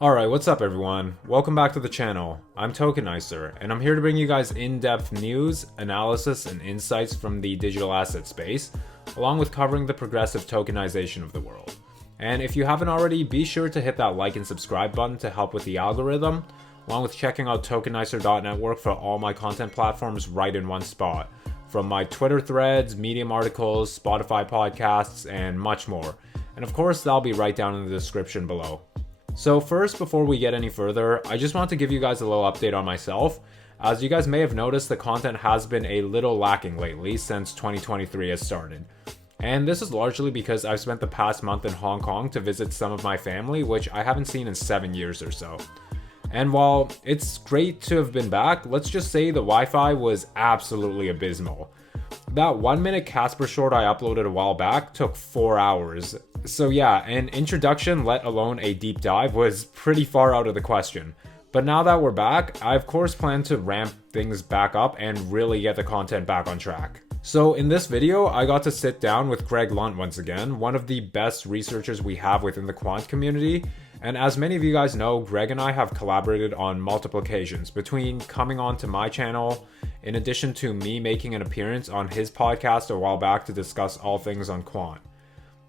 Alright, what's up everyone? Welcome back to the channel. I'm Tokenicer, and I'm here to bring you guys in-depth news, analysis, and insights from the digital asset space, along with covering the progressive tokenization of the world. And if you haven't already, be sure to hit that like and subscribe button to help with the algorithm, along with checking out Tokenicer.network for all my content platforms right in one spot, from my Twitter threads, Medium articles, Spotify podcasts, and much more. And of course, that'll be right down in the description below. So first, before we get any further, I just want to give you guys a little update on myself. As you guys may have noticed, the content has been a little lacking lately since 2023 has started. And this is largely because I've spent the past month in Hong Kong to visit some of my family, which I haven't seen in 7 years or so. And while it's great to have been back, let's just say the Wi-Fi was absolutely abysmal. That 1 minute Casper short I uploaded a while back took 4 hours. So yeah, an introduction, let alone a deep dive, was pretty far out of the question. But now that we're back, I of course plan to ramp things back up and really get the content back on track. So in this video, I got to sit down with Greg Lunt once again, one of the best researchers we have within the Quant community. And as many of you guys know, Greg and I have collaborated on multiple occasions, between coming onto my channel, in addition to me making an appearance on his podcast a while back to discuss all things on Quant.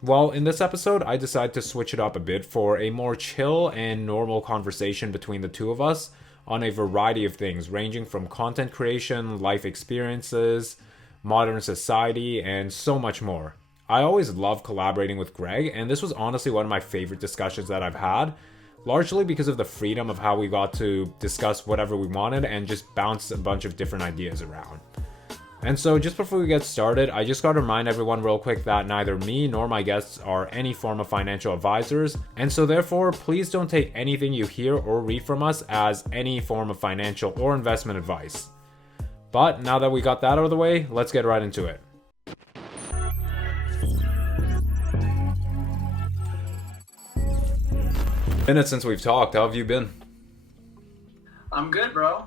Well, in this episode, I decided to switch it up a bit for a more chill and normal conversation between the two of us on a variety of things, ranging from content creation, life experiences, modern society, and so much more. I always love collaborating with Greg, and this was honestly one of my favorite discussions that I've had, largely because of the freedom of how we got to discuss whatever we wanted and just bounce a bunch of different ideas around. And so just before we get started, I just got to remind everyone real quick that neither me nor my guests are any form of financial advisors, and so therefore please don't take anything you hear or read from us as any form of financial or investment advice. But now that we got that out of the way, let's get right into it. Minutes since we've talked, how have you been? I'm good, bro.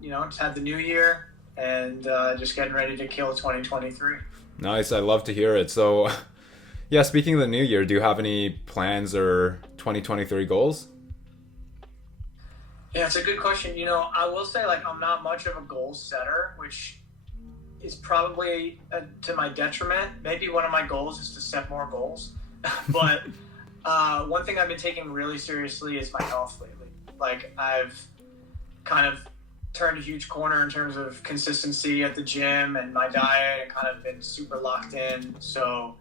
Just had the new year and just getting ready to kill 2023. Nice, I love to hear it. So, yeah, speaking of the new year, do you have any plans or 2023 goals? Yeah, it's a good question. I will say, I'm not much of a goal setter, which is probably to my detriment. Maybe one of my goals is to set more goals. But one thing I've been taking really seriously is my health lately. I've kind of turned a huge corner in terms of consistency at the gym and my diet, and kind of been super locked in. So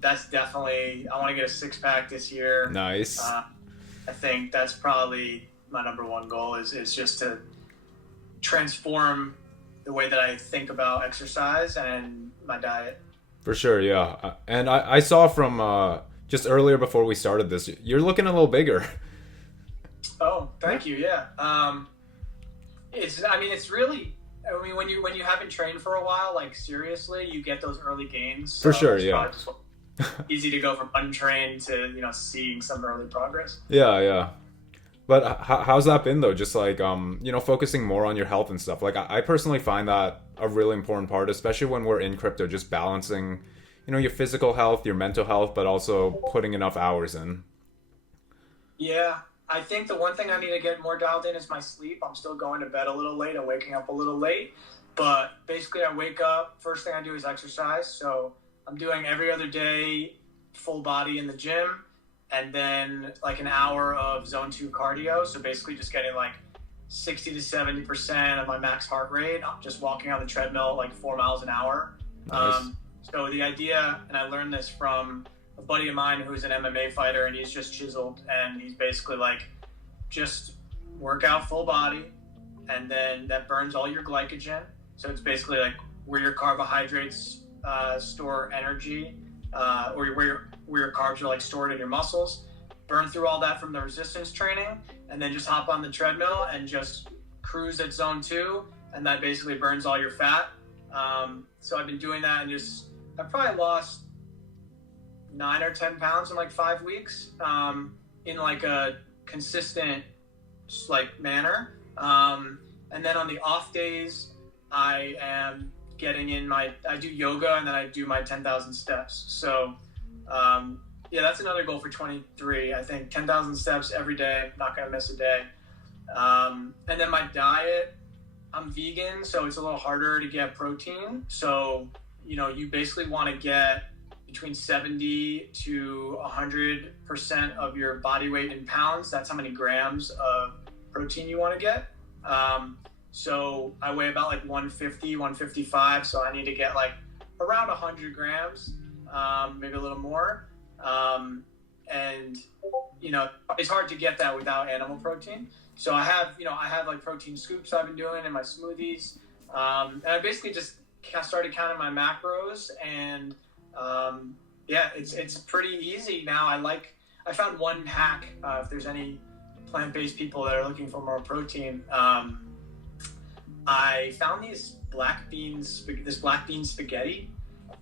that's definitely, I want to get a six-pack this year. Nice. I think that's probably my number one goal is just to transform the way that I think about exercise and my diet. For sure, yeah. And I saw from just earlier before we started this, you're looking a little bigger. Oh, thank you. Yeah. It's really, when you haven't trained for a while, seriously, you get those early gains. So for sure, yeah. Easy to go from untrained to, seeing some early progress. Yeah. But how's that been though? Just focusing more on your health and stuff. I personally find that a really important part, especially when we're in crypto, just balancing, your physical health, your mental health, but also putting enough hours in. Yeah. I think the one thing I need to get more dialed in is my sleep. I'm still going to bed a little late and waking up a little late. But basically I wake up, first thing I do is exercise. So I'm doing every other day, full body in the gym, and then an hour of zone 2 cardio. So basically just getting 60 to 70% of my max heart rate. I'm just walking on the treadmill 4 miles an hour. Nice. So the idea, and I learned this from a buddy of mine who's an MMA fighter, and he's just chiseled, and he's basically just work out full body, and then that burns all your glycogen. So it's basically where your carbohydrates store energy, or where your carbs are stored in your muscles. Burn through all that from the resistance training, and then just hop on the treadmill and just cruise at zone 2, and that basically burns all your fat. So I've been doing that, and I've probably lost 9 or 10 pounds in 5 weeks, in a consistent manner. And then on the off days, I am getting in I do yoga, and then I do my 10,000 steps. So Yeah, that's another goal for 23. I think 10,000 steps every day. Not gonna miss a day. And then my diet, I'm vegan, so it's a little harder to get protein. So, you basically want to get between 70 to 100% of your body weight in pounds. That's how many grams of protein you want to get. So I weigh about like 150, 155. So I need to get like around 100 grams, maybe a little more. And it's hard to get that without animal protein. So I have like protein scoops I've been doing in my smoothies. And I basically just started counting my macros, and it's pretty easy now. I found one hack, if there's any plant-based people that are looking for more protein. I found this black bean spaghetti,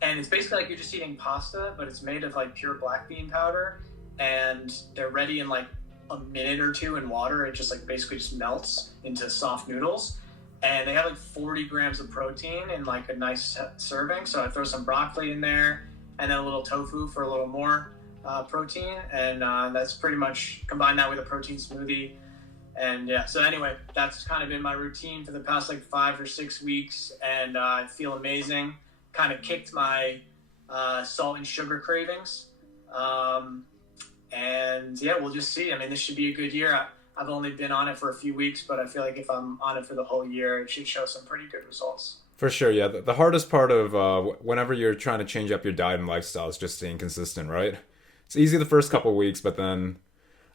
and it's basically like you're just eating pasta, but it's made of like pure black bean powder, and they're ready in like a minute or two in water. It just like basically just melts into soft noodles, and they have like 40 grams of protein in like a nice serving. So I throw some broccoli in there, and then a little tofu for a little more protein, and that's pretty much, combine that with a protein smoothie. And yeah, so anyway, that's kind of been my routine for the past like 5 or 6 weeks, and I feel amazing. Kind of kicked my salt and sugar cravings. And yeah, we'll just see. I mean, this should be a good year. I've only been on it for a few weeks, but I feel like if I'm on it for the whole year, it should show some pretty good results. For sure, yeah. The hardest part of whenever you're trying to change up your diet and lifestyle is just staying consistent, right? It's easy the first couple weeks, but then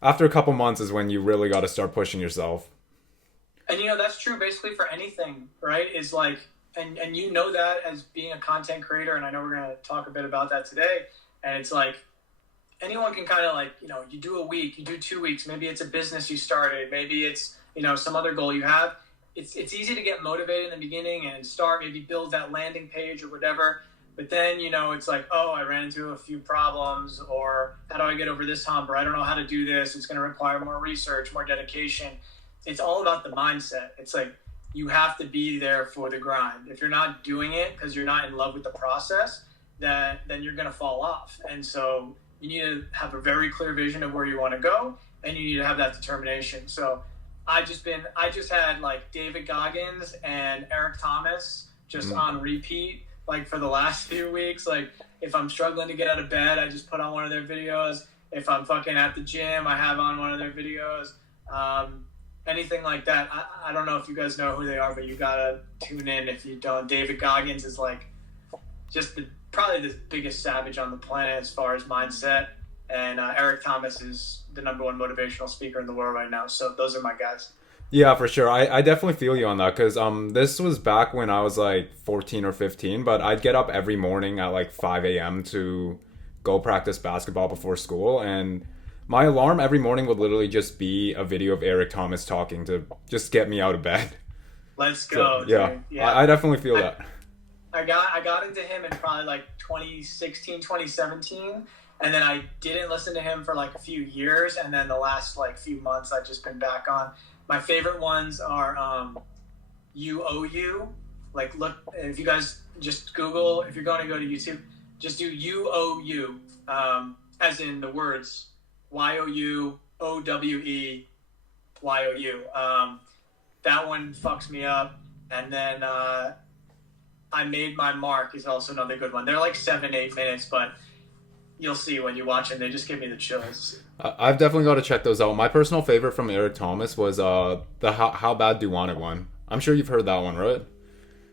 after a couple months is when you really got to start pushing yourself. And that's true basically for anything, right? Is like, and that as being a content creator, and I know we're going to talk a bit about that today. And it's like, anyone can kind of like, you do a week, you do 2 weeks, maybe it's a business you started, maybe it's, some other goal you have. It's easy to get motivated in the beginning and maybe build that landing page or whatever. But then, it's like, oh, I ran into a few problems, or how do I get over this hump, or I don't know how to do this. It's going to require more research, more dedication. It's all about the mindset. It's like, you have to be there for the grind. If you're not doing it because you're not in love with the process, then you're going to fall off. And so you need to have a very clear vision of where you want to go, and you need to have that determination. So I just had like David Goggins and Eric Thomas just on repeat, like for the last few weeks. Like if I'm struggling to get out of bed, I just put on one of their videos. If I'm fucking at the gym, I have on one of their videos. Anything like that. I don't know if you guys know who they are, but you gotta tune in if you don't. David Goggins is like just probably the biggest savage on the planet as far as mindset. And Eric Thomas is the #1 motivational speaker in the world right now. So those are my guys. Yeah, for sure. I definitely feel you on that, because this was back when I was like 14 or 15, but I'd get up every morning at like 5 a.m. to go practice basketball before school, and my alarm every morning would literally just be a video of Eric Thomas talking to just get me out of bed. Let's go. So, yeah, I definitely feel that. I got into him in probably like 2016, 2017. And then I didn't listen to him for like a few years. And then the last like few months I've just been back on. My favorite ones are UOU. Like, look, if you guys just Google, if you're going to go to YouTube, just do UOU, as in the words YOUOWEYOU. That one fucks me up. And then I Made My Mark is also another good one. They're like 7-8 minutes, but you'll see when you watch them. They just give me the chills. I've definitely got to check those out. My personal favorite from Eric Thomas was the How Bad Do You Want It one. I'm sure you've heard that one, right?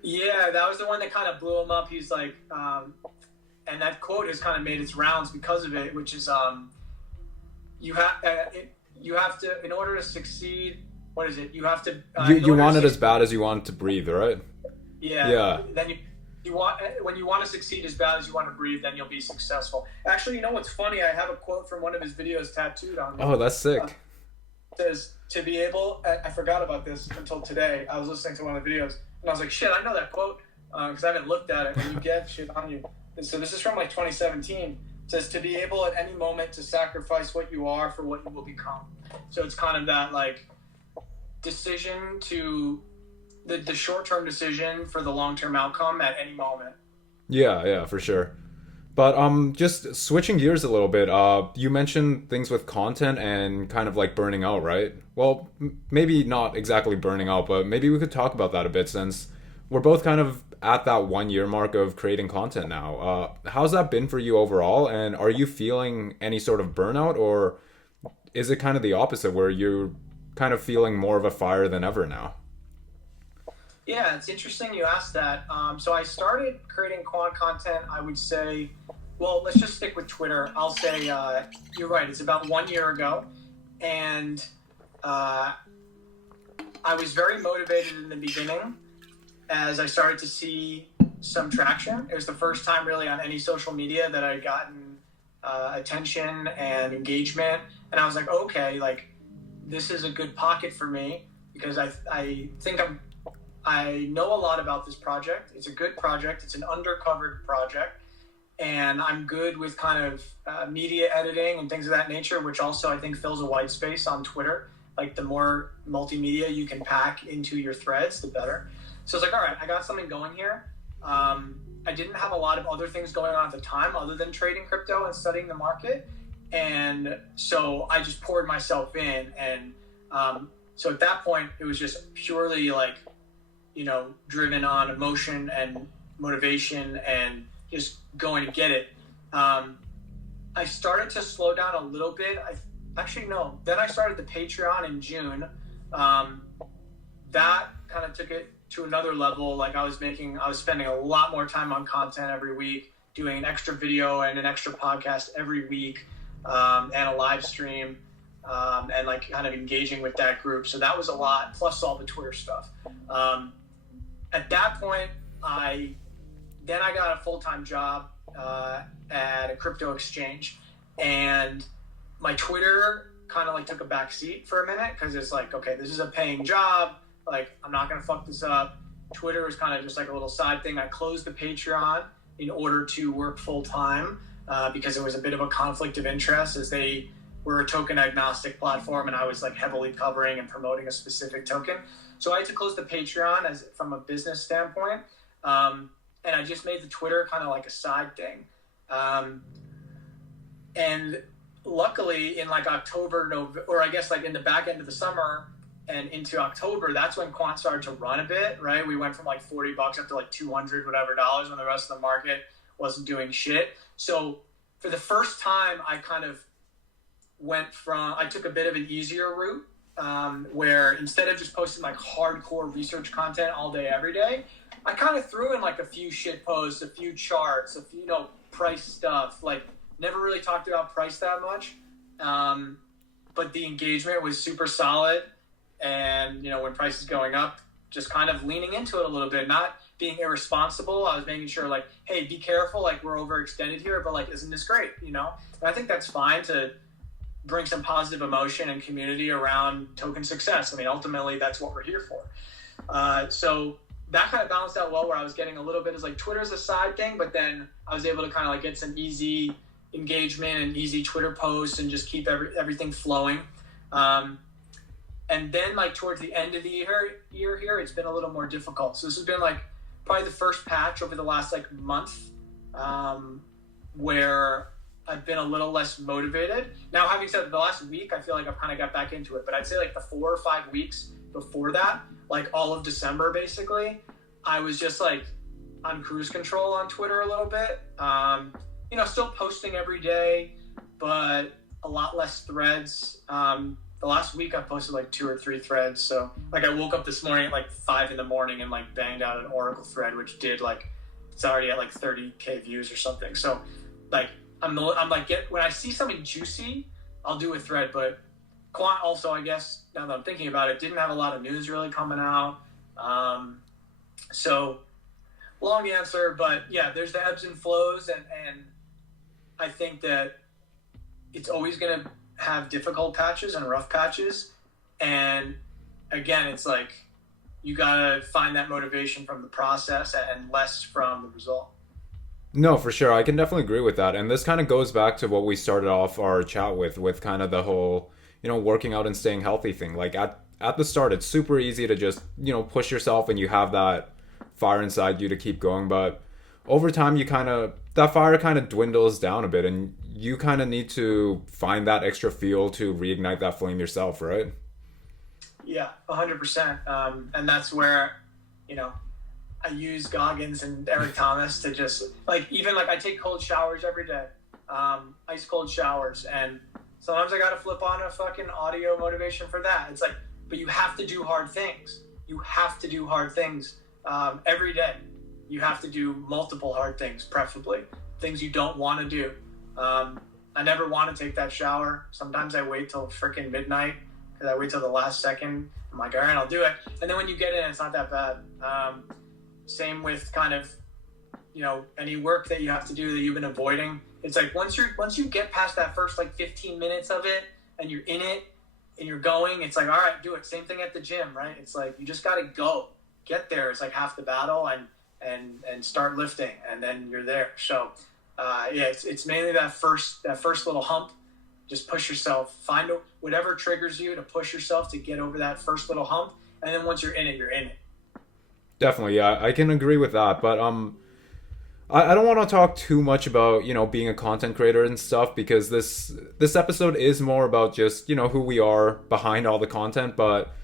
Yeah, that was the one that kind of blew him up. He's like, and that quote has kind of made its rounds because of it, which is, you have to, in order to succeed, what is it? You have to... you want it as bad as you want to breathe, right? Yeah. Then when you want to succeed as bad as you want to breathe, then you'll be successful. Actually, you know what's funny? I have a quote from one of his videos tattooed on me. Oh, that's sick. It says, to be able... I forgot about this until today. I was listening to one of the videos, and I was like, shit, I know that quote, because I haven't looked at it. When you get shit on you. And so this is from like 2017. It says, to be able at any moment to sacrifice what you are for what you will become. So it's kind of that like decision to... The short-term decision for the long-term outcome at any moment. Yeah, for sure. But just switching gears a little bit, you mentioned things with content and kind of like burning out, right? Well, maybe not exactly burning out, but maybe we could talk about that a bit since we're both kind of at that 1 year mark of creating content now. How's that been for you overall? And are you feeling any sort of burnout, or is it kind of the opposite where you're kind of feeling more of a fire than ever now? Yeah, it's interesting you asked that. So I started creating quant content, I would say, well, let's just stick with Twitter. I'll say you're right. It's about 1 year ago. And I was very motivated in the beginning as I started to see some traction. It was the first time really on any social media that I'd gotten attention and engagement. And I was like, okay, like this is a good pocket for me because I think I know a lot about this project. It's a good project. It's an undercovered project. And I'm good with kind of media editing and things of that nature, which also I think fills a white space on Twitter. Like the more multimedia you can pack into your threads, the better. So it's like, all right, I got something going here. I didn't have a lot of other things going on at the time other than trading crypto and studying the market. And so I just poured myself in. And so at that point, it was just purely like, driven on emotion and motivation and just going to get it. I started to slow down a little bit. Then I started the Patreon in June. That kind of took it to another level. Like I was spending a lot more time on content every week, doing an extra video and an extra podcast every week, and a live stream, and like kind of engaging with that group. So that was a lot, plus all the Twitter stuff. At that point, I got a full-time job at a crypto exchange, and my Twitter kind of like took a back seat for a minute because it's like, okay, this is a paying job. Like, I'm not going to fuck this up. Twitter was kind of just like a little side thing. I closed the Patreon in order to work full-time because it was a bit of a conflict of interest as they were a token agnostic platform and I was like heavily covering and promoting a specific token. So I had to close the Patreon from a business standpoint. And I just made the Twitter kind of like a side thing. And luckily in like October, November, or I guess like in the back end of the summer and into October, that's when Quant started to run a bit, right? We went from like $40 up to like 200 whatever dollars when the rest of the market wasn't doing shit. So for the first time, I kind of I took a bit of an easier route, where instead of just posting like hardcore research content all day, every day, I kind of threw in like a few shit posts, a few charts, a few, price stuff, like never really talked about price that much. But the engagement was super solid. And, when price is going up, just kind of leaning into it a little bit, not being irresponsible. I was making sure like, hey, be careful. Like we're overextended here, but like, isn't this great? And I think that's fine to bring some positive emotion and community around token success. I mean, ultimately that's what we're here for. So that kind of balanced out well where I was getting a little bit as like Twitter's a side thing, but then I was able to kind of like get some easy engagement and easy Twitter posts and just keep everything flowing. And then like towards the end of the year here, it's been a little more difficult. So this has been like probably the first patch over the last like month, where I've been a little less motivated. Now, having said that, the last week, I feel like I've kind of got back into it. But I'd say like the 4 or 5 weeks before that, like all of December, basically, I was just like on cruise control on Twitter a little bit. Still posting every day, but a lot less threads. The last week I posted like 2 or 3 threads. So like I woke up this morning at like 5 a.m. and like banged out an Oracle thread, which did like, it's already at like 30K views or something. So like, I'm like, when I see something juicy, I'll do a thread. But Quant also, I guess, now that I'm thinking about it, didn't have a lot of news really coming out. So long answer, but yeah, there's the ebbs and flows. And I think that it's always going to have difficult patches and rough patches. And again, it's like, you got to find that motivation from the process and less from the result. No, for sure. I can definitely agree with that. And this kind of goes back to what we started off our chat with kind of the whole, working out and staying healthy thing. Like at the start, it's super easy to just, push yourself and you have that fire inside you to keep going. But over time, you kind of that fire kind of dwindles down a bit, and you kind of need to find that extra fuel to reignite that flame yourself, right? Yeah, 100%. And that's where, you know, I use Goggins and Eric Thomas to just even I take cold showers every day, ice cold showers, and sometimes I got to flip on a fucking audio motivation for that. It's like, but you have to do hard things. You have to do hard things every day. You have to do multiple hard things, preferably things you don't want to do. I never want to take that shower. Sometimes I wait till freaking midnight because I wait till the last second. I'm like, all right, I'll do it. And then when you get in, it's not that bad. Same with kind of, any work that you have to do that you've been avoiding. It's like once you get past that first 15 minutes of it and you're in it and you're going, it's like, all right, do it. Same thing at the gym, right? It's like you just got to go. Get there. It's like half the battle, and start lifting, and then you're there. So it's mainly that first little hump. Just push yourself. Find whatever triggers you to push yourself to get over that first little hump, and then once you're in it, you're in it. Definitely, yeah, I can agree with that. But I don't want to talk too much about being a content creator and stuff, because this episode is more about just who we are behind all the content. But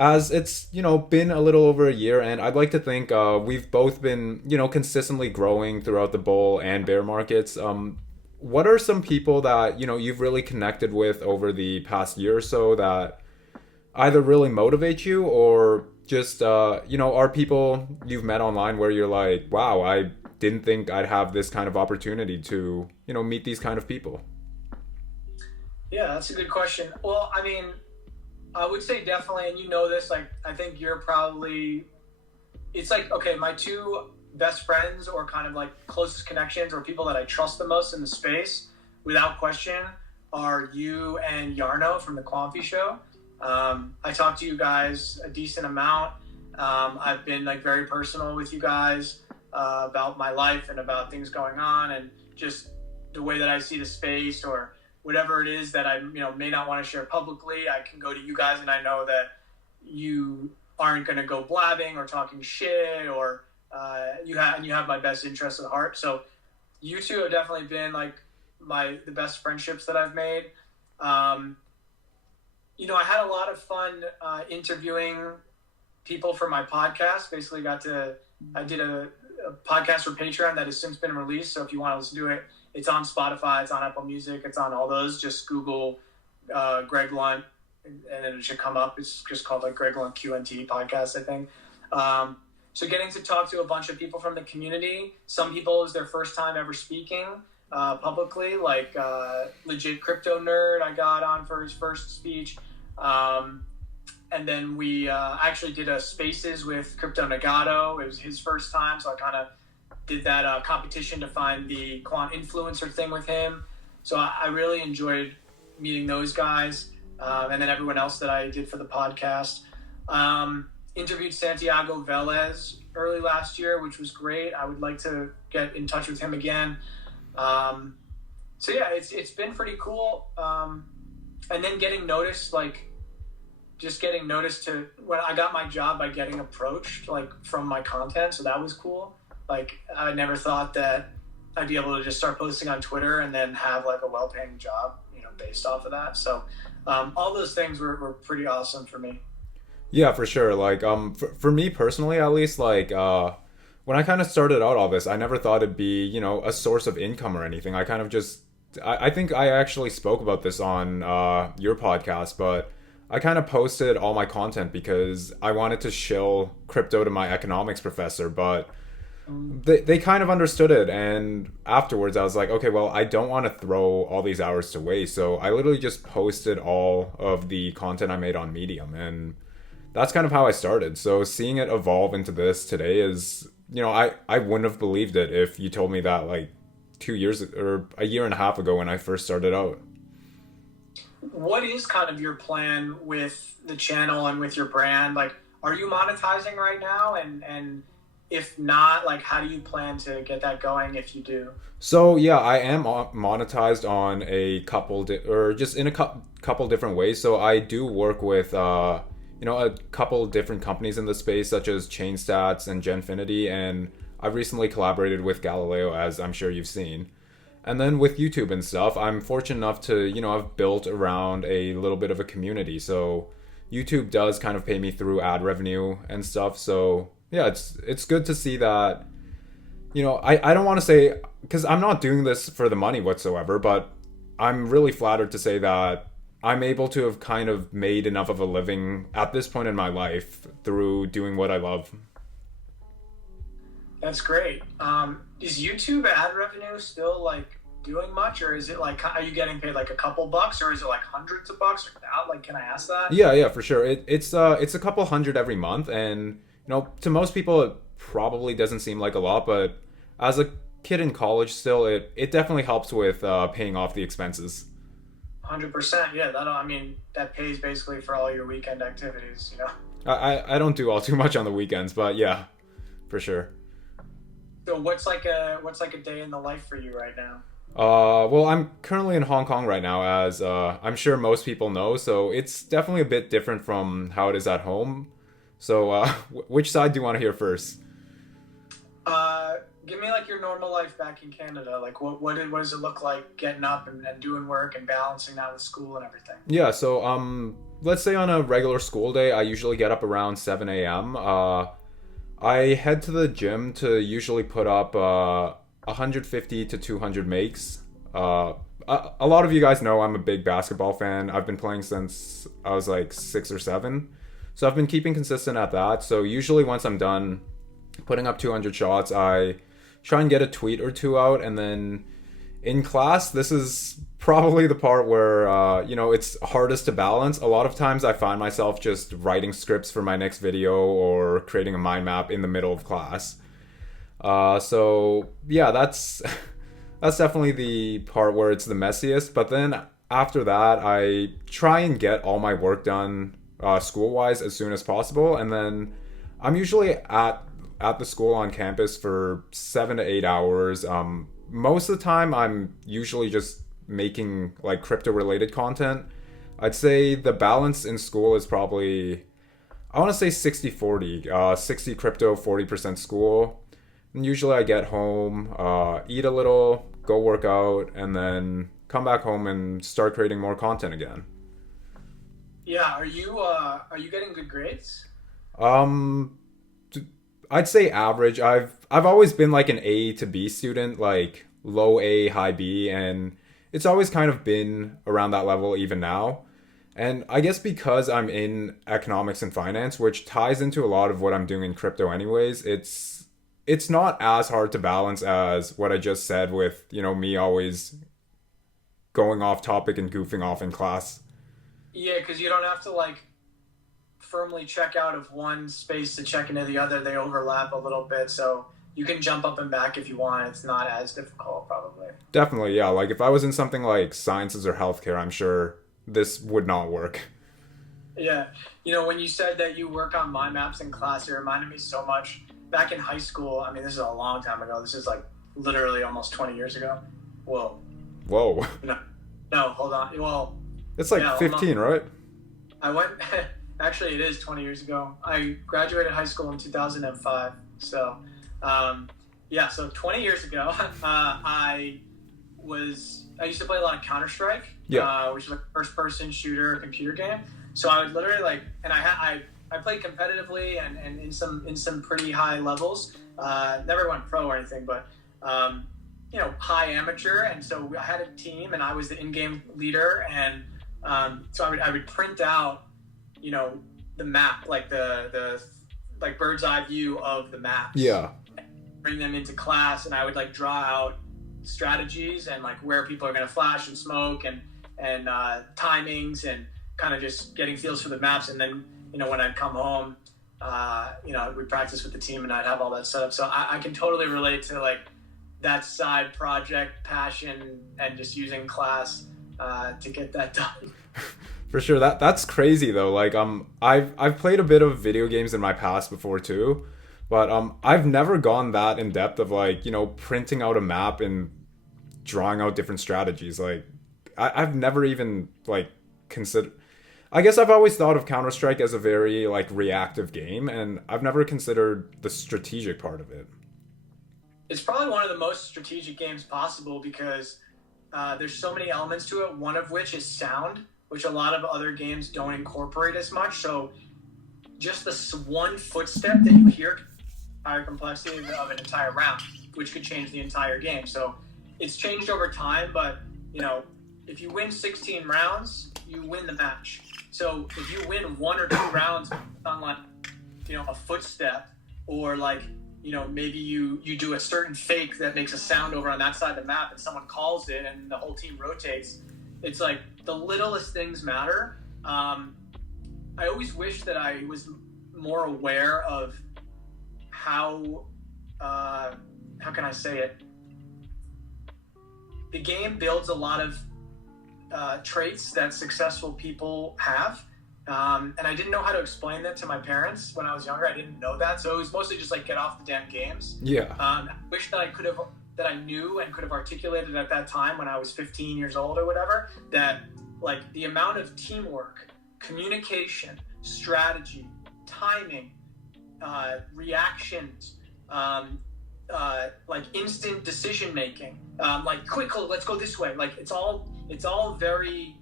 as it's been a little over a year, and I'd like to think we've both been consistently growing throughout the bull and bear markets. What are some people that you've really connected with over the past year or so that either really motivate you, or just are people you've met online where you're like, wow, I didn't think I'd have this kind of opportunity to meet these kind of people? Yeah, that's a good question. Well, I mean, I would say definitely, and this, I think you're probably, it's okay, my two best friends, or kind of closest connections, or people that I trust the most in the space, without question, are you and Yarno from the Quant show. I talk to you guys a decent amount. I've been very personal with you guys about my life and about things going on, and just the way that I see the space, or whatever it is that I may not want to share publicly. I can go to you guys, and I know that you aren't going to go blabbing or talking shit, or you have my best interest at heart. So you two have definitely been the best friendships that I've made. I had a lot of fun interviewing people for my podcast. Basically I did a podcast for Patreon that has since been released. So if you want to listen to it, it's on Spotify, it's on Apple Music, it's on all those. Just Google Greg Lunt, and then it should come up. It's just called Greg Lunt QNT podcast, I think. So getting to talk to a bunch of people from the community. Some people, it was their first time ever speaking publicly, legit crypto nerd I got on for his first speech. And then we actually did a spaces with Crypto Nagato. It was his first time, so I kind of did that competition to find the Quant influencer thing with him. So I really enjoyed meeting those guys, and then everyone else that I did for the podcast. Interviewed Santiago Velez early last year, which was great. I would like to get in touch with him again. So yeah, it's been pretty cool. And then getting noticed, just getting noticed when I got my job by getting approached, from my content. So that was cool. I never thought that I'd be able to just start posting on Twitter and then have a well-paying job, based off of that. So all those things were pretty awesome for me. Yeah, for sure. For me personally, at least, when I kind of started out all this, I never thought it'd be, a source of income or anything. I kind of just, I think I actually spoke about this on your podcast, but I kind of posted all my content because I wanted to shill crypto to my economics professor, but they kind of understood it. And afterwards I was like, okay, well, I don't want to throw all these hours to waste. So I literally just posted all of the content I made on Medium, and that's kind of how I started. So seeing it evolve into this today is, I wouldn't have believed it if you told me that 2 years or a year and a half ago when I first started out. What is kind of your plan with the channel and with your brand? Are you monetizing right now? And if not, how do you plan to get that going if you do? So yeah, I am monetized on a couple just in a couple different ways. So I do work with a couple different companies in the space, such as ChainStats and Genfinity, and I've recently collaborated with Galileo, as I'm sure you've seen. And then with YouTube and stuff, I'm fortunate enough to, I've built around a little bit of a community. So YouTube does kind of pay me through ad revenue and stuff. So yeah, it's good to see that, I don't want to say, because I'm not doing this for the money whatsoever, but I'm really flattered to say that I'm able to have kind of made enough of a living at this point in my life through doing what I love. That's great. Is YouTube ad revenue still like doing much, or is it like, are you getting paid like a couple bucks, or is it like hundreds of bucks? Like, can I ask that? Yeah, for sure. It's a couple hundred every month, and to most people it probably doesn't seem like a lot, but as a kid in college, still it definitely helps with paying off the expenses. 100%. Yeah, that pays basically for all your weekend activities. I don't do all too much on the weekends, but yeah, for sure. So what's like a day in the life for you right now? Well, I'm currently in Hong Kong right now, as I'm sure most people know. So it's definitely a bit different from how it is at home. So, which side do you want to hear first? Give me like your normal life back in Canada. Like what does it look like getting up and doing work and balancing that with school and everything? Yeah. So, let's say on a regular school day, I usually get up around 7 a.m. I head to the gym to usually put up 150 to 200 makes. A lot of you guys know I'm a big basketball fan. I've been playing since I was like 6 or 7. So I've been keeping consistent at that. So usually once I'm done putting up 200 shots, I try and get a tweet or two out. And then in class, this is probably the part where, it's hardest to balance. A lot of times I find myself just writing scripts for my next video or creating a mind map in the middle of class. So yeah, that's definitely the part where it's the messiest. But then after that, I try and get all my work done school-wise as soon as possible. And then I'm usually at the school on campus for 7 to 8 hours. Most of the time, I'm usually just making like crypto-related content. I'd say the balance in school is probably, I want to say 60-40. 60 crypto, 40% school. And usually I get home, eat a little, go work out, and then come back home and start creating more content again. Yeah, are you getting good grades? I'd say average. I've always been like an A to B student, like low A, high B, and it's always kind of been around that level even now. And I guess because I'm in economics and finance, which ties into a lot of what I'm doing in crypto anyways, it's not as hard to balance as what I just said with, me always going off topic and goofing off in class. Yeah, because you don't have to like firmly check out of one space to check into the other. They overlap a little bit, so you can jump up and back if you want. It's not as difficult, probably. Definitely, yeah. Like if I was in something like sciences or healthcare, I'm sure this would not work. Yeah. When you said that you work on mind maps in class, it reminded me so much. Back in high school, this is a long time ago. This is like literally almost 20 years ago. Whoa. No, hold on. Well, it's like 15, right? I went, actually it is 20 years ago. I graduated high school in 2005. So, so 20 years ago, I used to play a lot of Counter-Strike, which is a first-person shooter computer game. So I would literally and I played competitively and in some pretty high levels. Never went pro or anything, but high amateur. And so I had a team, and I was the in-game leader. And so I would print out, the map, like the bird's eye view of the maps. Yeah. Bring them into class, and I would draw out strategies and where people are going to flash and smoke and timings and kind of just getting feels for the maps. And then when I'd come home, we'd practice with the team and I'd have all that set up. So I can totally relate to that side project passion and just using class to get that done. For sure. That's crazy though. I've played a bit of video games in my past before too, but I've never gone that in depth of printing out a map and drawing out different strategies. I've never even considered. I guess I've always thought of Counter-Strike as a very reactive game, and I've never considered the strategic part of it. It's probably one of the most strategic games possible because there's so many elements to it. One of which is sound, which a lot of other games don't incorporate as much. So just this one footstep that you hear, entire complexity of an entire round, which could change the entire game. So it's changed over time, but if you win 16 rounds, you win the match. So if you win 1 or 2 rounds on like a footstep, or like maybe you do a certain fake that makes a sound over on that side of the map and someone calls it and the whole team rotates. It's like the littlest things matter. I always wish that I was more aware of how can I say it? The game builds a lot of traits that successful people have. And I didn't know how to explain that to my parents when I was younger. I didn't know that. So it was mostly just like, get off the damn games. Yeah. I wish that I knew and could have articulated at that time when I was 15 years old or whatever, that like the amount of teamwork, communication, strategy, timing, reactions, like instant decision making, like quick, let's go this way. Like it's all very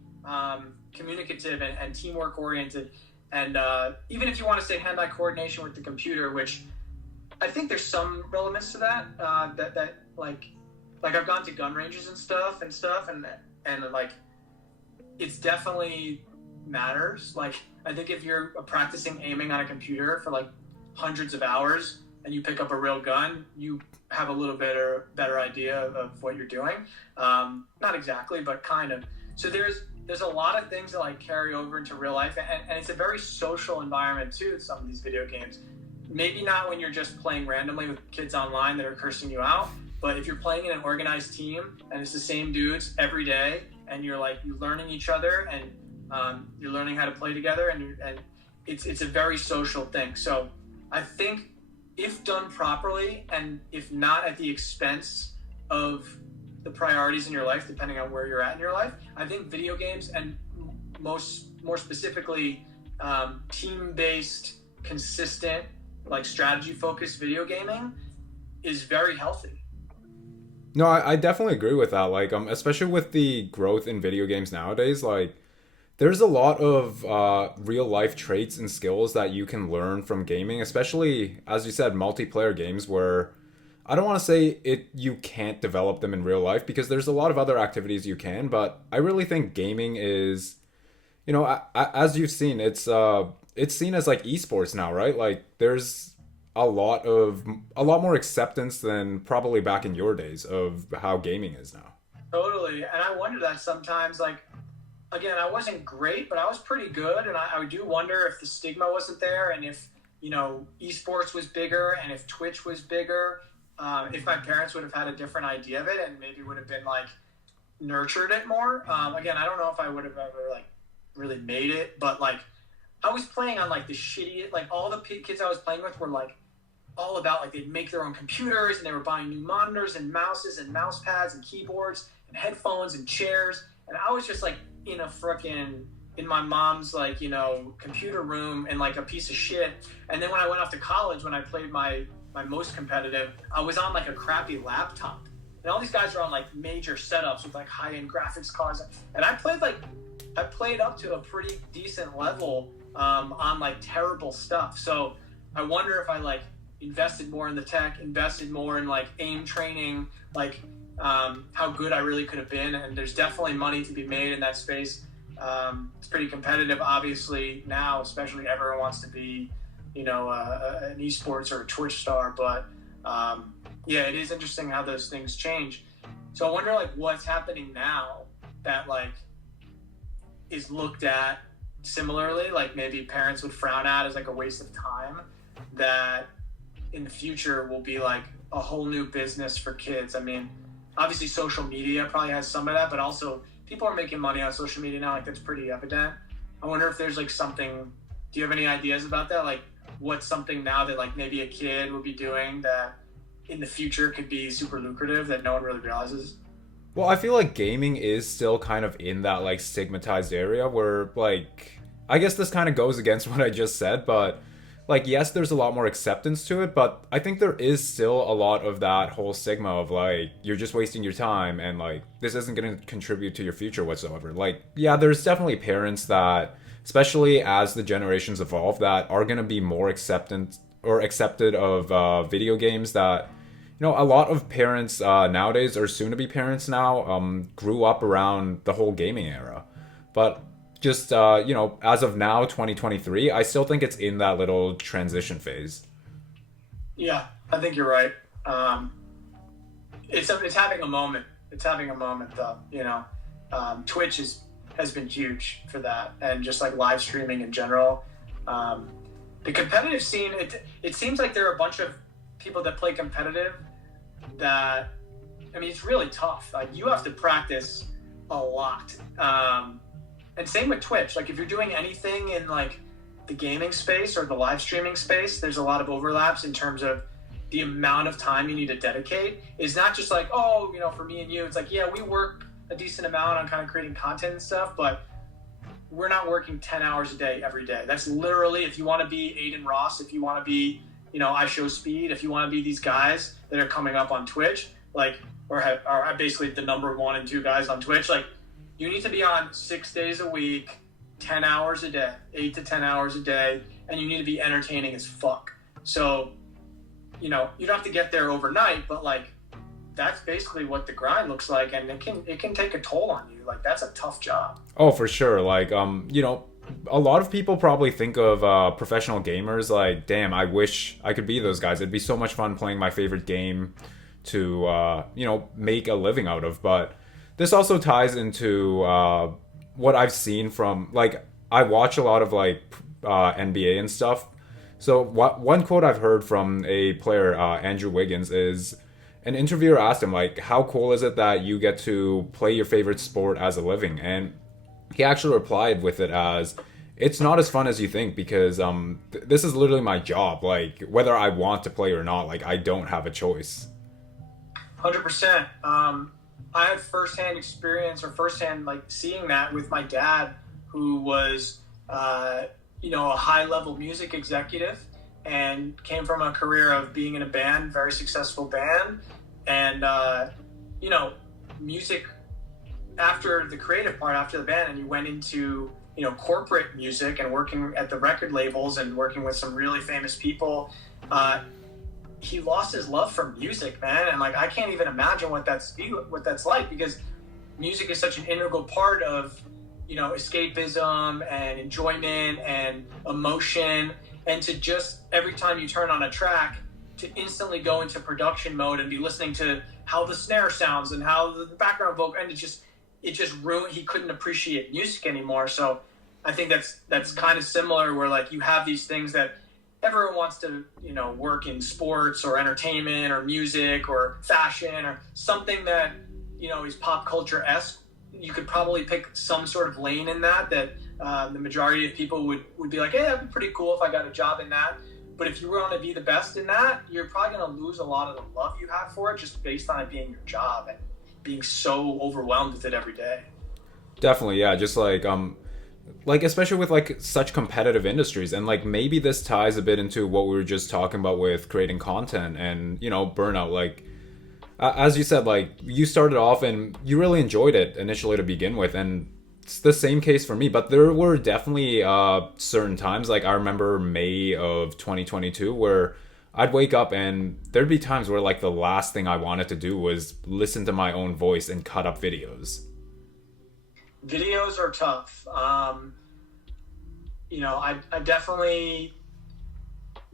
communicative and teamwork oriented. And even if you want to say hand-eye coordination with the computer, which I think there's some elements to that, that like I've gone to gun ranges and stuff and like it's definitely matters. Like I think if you're practicing aiming on a computer for like hundreds of hours and you pick up a real gun, you have a little better idea of what you're doing. Not exactly, but kind of. So there's a lot of things that like carry over into real life, and it's a very social environment too, some of these video games. Maybe not when you're just playing randomly with kids online that are cursing you out, but if you're playing in an organized team and it's the same dudes every day and you're learning each other and you're learning how to play together, and it's a very social thing. So I think if done properly and if not at the expense of the priorities in your life, depending on where you're at in your life, I think video games, and more specifically team-based, consistent, like strategy-focused video gaming is very healthy. No, I definitely agree with that. Like, especially with the growth in video games nowadays, like, there's a lot of real life traits and skills that you can learn from gaming, especially, as you said, multiplayer games where I don't want to say you can't develop them in real life, because there's a lot of other activities you can, but I really think gaming is, as you've seen, it's seen as like esports now, right? Like there's a lot more acceptance than probably back in your days of how gaming is now. Totally. And I wonder that sometimes, like, again, I wasn't great, but I was pretty good. And I do wonder if the stigma wasn't there, and if, esports was bigger, and if Twitch was bigger, if my parents would have had a different idea of it and maybe would have been like nurtured it more. Again, I don't know if I would have ever like really made it, but like I was playing on like the shitty, like all the kids I was playing with were like all about like they'd make their own computers and they were buying new monitors and mouses and mouse pads and keyboards and headphones and chairs. And I was just like in my mom's like, computer room in like a piece of shit. And then when I went off to college, when I played my most competitive, I was on like a crappy laptop. And all these guys are on like major setups with like high-end graphics cards. And I played up to a pretty decent level on like terrible stuff. So I wonder if I like invested more in the tech, invested more in like aim training, like how good I really could have been. And there's definitely money to be made in that space. It's pretty competitive, obviously, now, especially everyone wants to be, an esports or a Twitch star. But yeah, it is interesting how those things change. So I wonder like what's happening now that like is looked at similarly, like maybe parents would frown at as like a waste of time, that in the future will be like a whole new business for kids. I mean, obviously social media probably has some of that, but also people are making money on social media now. Like that's pretty evident. I wonder if there's like something, do you have any ideas about that? Like what's something now that like maybe a kid would be doing that in the future could be super lucrative that no one really realizes? Well, I feel like gaming is still kind of in that like stigmatized area where like, I guess this kind of goes against what I just said, but like, yes, there's a lot more acceptance to it, but I think there is still a lot of that whole stigma of like, you're just wasting your time and like, this isn't going to contribute to your future whatsoever. Like, yeah, there's definitely parents that, especially as the generations evolve, that are going to be more acceptant or accepted of video games that, a lot of parents nowadays, or soon to be parents now, grew up around the whole gaming era. But just, as of now, 2023, I still think it's in that little transition phase. Yeah, I think you're right. It's having a moment. It's having a moment, though. Twitch has been huge for that, and just like live streaming in general. The competitive scene, it seems like there are a bunch of people that play competitive that, I mean, it's really tough. Like, you have to practice a lot. And same with Twitch. Like, if you're doing anything in like the gaming space or the live streaming space, there's a lot of overlaps in terms of the amount of time you need to dedicate. It's not just like, for me and you, it's like, yeah, we work a decent amount on kind of creating content and stuff, but we're not working 10 hours a day every day. That's literally, if you want to be Aiden Ross, if you want to be, I Show Speed, if you want to be these guys that are coming up on Twitch, like, or are basically the number 1 and 2 guys on Twitch, like, you need to be on 6 days a week, 10 hours a day, 8 to 10 hours a day, and you need to be entertaining as fuck. So, you don't have to get there overnight, but like, that's basically what the grind looks like, and it can take a toll on you. Like, that's a tough job. Oh, for sure. Like, a lot of people probably think of professional gamers like, damn, I wish I could be those guys. It'd be so much fun playing my favorite game to, make a living out of. But this also ties into what I've seen from, like, I watch a lot of, like, NBA and stuff. So one quote I've heard from a player, Andrew Wiggins, is an interviewer asked him, like, how cool is it that you get to play your favorite sport as a living? And he actually replied with it as, it's not as fun as you think, because this is literally my job. Like, whether I want to play or not, like, I don't have a choice. 100%. I had firsthand experience, or firsthand like seeing that with my dad, who was a high-level music executive and came from a career of being in a band, very successful band, and music after the creative part, after the band, and you went into corporate music and working at the record labels and working with some really famous people. He lost his love for music, man, and like, I can't even imagine what that's like, because music is such an integral part of escapism and enjoyment and emotion, and to just every time you turn on a track to instantly go into production mode and be listening to how the snare sounds and how the background vocal, and it just ruined. He couldn't appreciate music anymore. So I think that's kind of similar, where like, you have these things that everyone wants to, work in sports or entertainment or music or fashion or something that, is pop culture-esque. You could probably pick some sort of lane in that the majority of people would be like, hey, that'd be pretty cool if I got a job in that. But if you were going to be the best in that, you're probably going to lose a lot of the love you have for it, just based on it being your job and being so overwhelmed with it every day. Definitely, yeah. Just like especially with like such competitive industries, and like, maybe this ties a bit into what we were just talking about with creating content and burnout. Like, as you said, like, you started off and you really enjoyed it initially to begin with, and it's the same case for me. But there were definitely certain times, like I remember May of 2022, where I'd wake up and there'd be times where like the last thing I wanted to do was listen to my own voice and cut up videos. Videos are tough. I definitely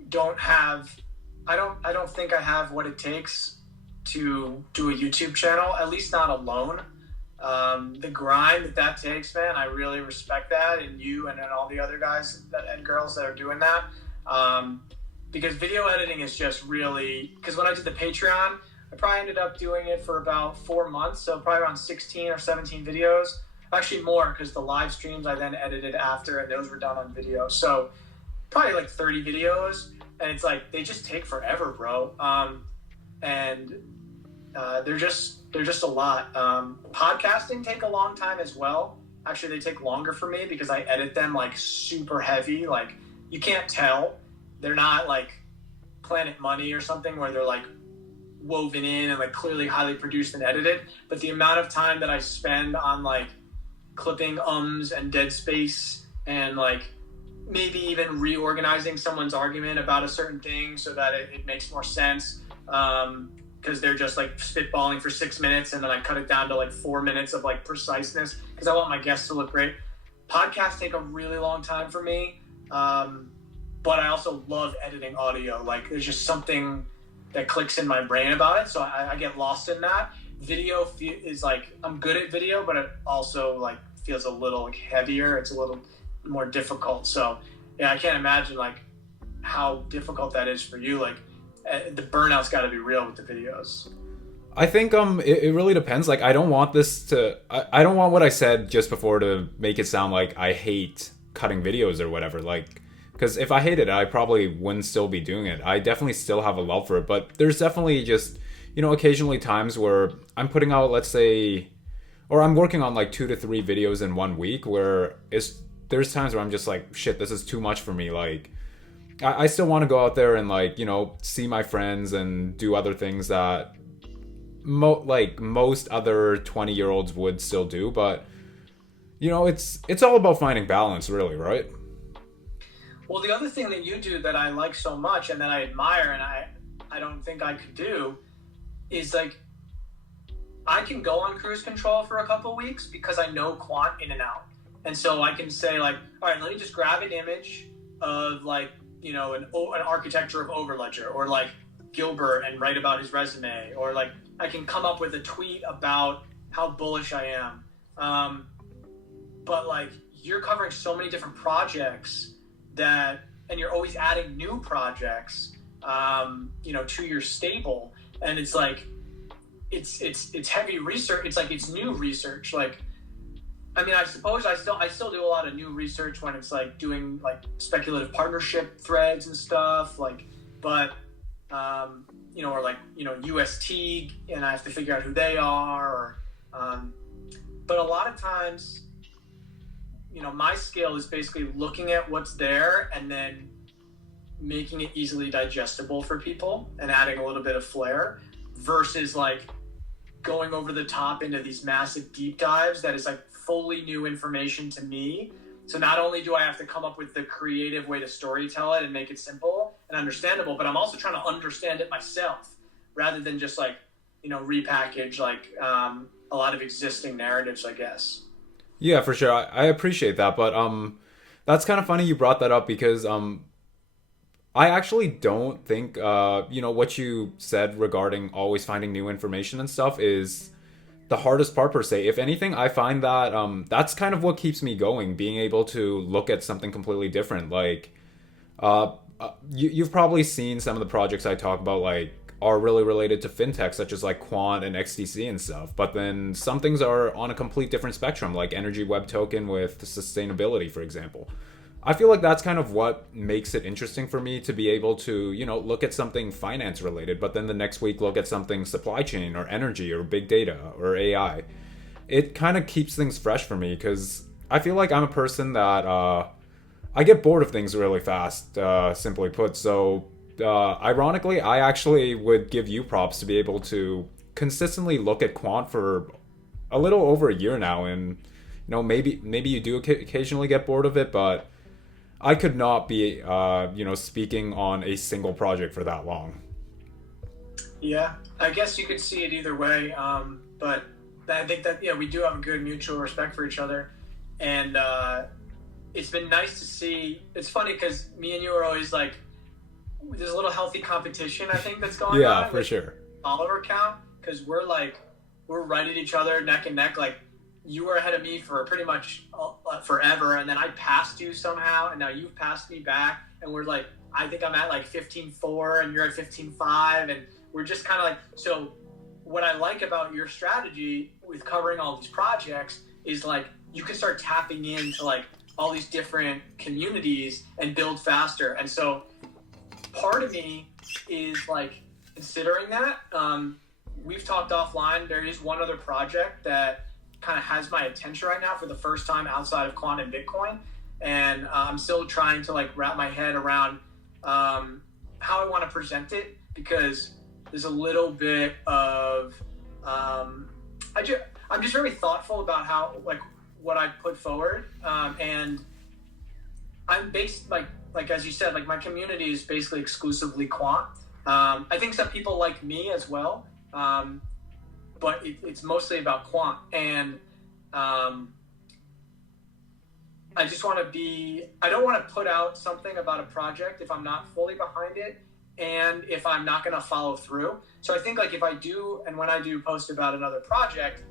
don't have. I don't think I have what it takes to do a YouTube channel. At least not alone. The grind that takes, man. I really respect that, and you and all the other guys and girls that are doing that. Because video editing is just really. Because when I did the Patreon, I probably ended up doing it for about 4 months, so probably around 16 or 17 videos. Actually more, because the live streams I then edited after, and those were done on video. So probably like 30 videos, and it's like, they just take forever, bro. And they're just a lot. Podcasting take a long time as well. Actually, they take longer for me because I edit them like super heavy. Like, you can't tell. they're not like Planet Money or something where they're like woven in and like clearly highly produced and edited, but the amount of time that I spend on like clipping and dead space and like maybe even reorganizing someone's argument about a certain thing so that it makes more sense, because they're just like spitballing for 6 minutes and then I cut it down to like 4 minutes of like preciseness because I want my guests to look great. Podcasts take a really long time for me, but I also love editing audio. Like there's just something that clicks in my brain about it, so I get lost in that. Video is like, I'm good at video, but it also like feels a little like heavier. It's a little more difficult. So yeah, I can't imagine like how difficult that is for you. Like the burnout's got to be real with the videos. I think it really depends. Like I don't want I don't want what I said just before to make it sound like I hate cutting videos or whatever. Like, because if I hated it, I probably wouldn't still be doing it. I definitely still have a love for it, but there's definitely just, occasionally times where I'm putting out, let's say, or I'm working on like 2 to 3 videos in 1 week where there's times where I'm just like, shit, this is too much for me. Like, I still want to go out there and like, see my friends and do other things that most other 20-year-olds would still do. But, it's all about finding balance, really, right? Well, the other thing that you do that I like so much and that I admire and I don't think I could do is like, I can go on cruise control for a couple of weeks because I know Quant in and out. And so I can say like, all right, let me just grab an image of like, an architecture of Overledger or like Gilbert and write about his resume, or like I can come up with a tweet about how bullish I am. But like you're covering so many different projects and you're always adding new projects, to your stable. And it's like, it's heavy research. It's like, it's new research. Like, I mean, I suppose I still do a lot of new research when it's like doing like speculative partnership threads and stuff like, but, or like, UST and I have to figure out who they are, but a lot of times, my skill is basically looking at what's there and then making it easily digestible for people and adding a little bit of flair versus like going over the top into these massive deep dives that is like fully new information to me. So not only do I have to come up with the creative way to storytell it and make it simple and understandable, but I'm also trying to understand it myself rather than just like, repackage like a lot of existing narratives, I guess. Yeah, for sure. I appreciate that, but that's kind of funny you brought that up because I actually don't think what you said regarding always finding new information and stuff is the hardest part per se. If anything, I find that that's kind of what keeps me going, being able to look at something completely different. Like you've probably seen some of the projects I talk about like are really related to fintech, such as like Quant and XDC and stuff. But then some things are on a complete different spectrum, like Energy Web Token with sustainability, for example. I feel like that's kind of what makes it interesting for me to be able to, look at something finance related, but then the next week look at something supply chain or energy or big data or AI. It kind of keeps things fresh for me because I feel like I'm a person that I get bored of things really fast, simply put. So ironically, I actually would give you props to be able to consistently look at Quant for a little over a year now, and maybe you do occasionally get bored of it, but I could not be speaking on a single project for that long. Yeah, I guess you could see it either way, but I think that we do have a good mutual respect for each other, and it's been nice to see. It's funny because me and you are always like, there's a little healthy competition, I think, that's going on. Yeah, for sure. Follower count, because we're right at each other, neck and neck. Like, you were ahead of me for pretty much forever, and then I passed you somehow, and now you've passed me back, and we're like, I think I'm at like 15.4, and you're at 15.5, and we're just kind of like, so what I like about your strategy with covering all these projects is like, you can start tapping into like all these different communities and build faster. And so part of me is like considering that. We've talked offline. There is one other project that kind of has my attention right now for the first time outside of Quant and Bitcoin. And I'm still trying to like wrap my head around how I want to present it, because there's a little bit of I'm just very thoughtful about how, like, what I put forward, and I'm based, like as you said, like my community is basically exclusively quant. I think some people like me as well, but it's mostly about quant, and I just want to be, I don't want to put out something about a project if I'm not fully behind it and if I'm not going to follow through. So I think, like, if I do, and when I do post about another project,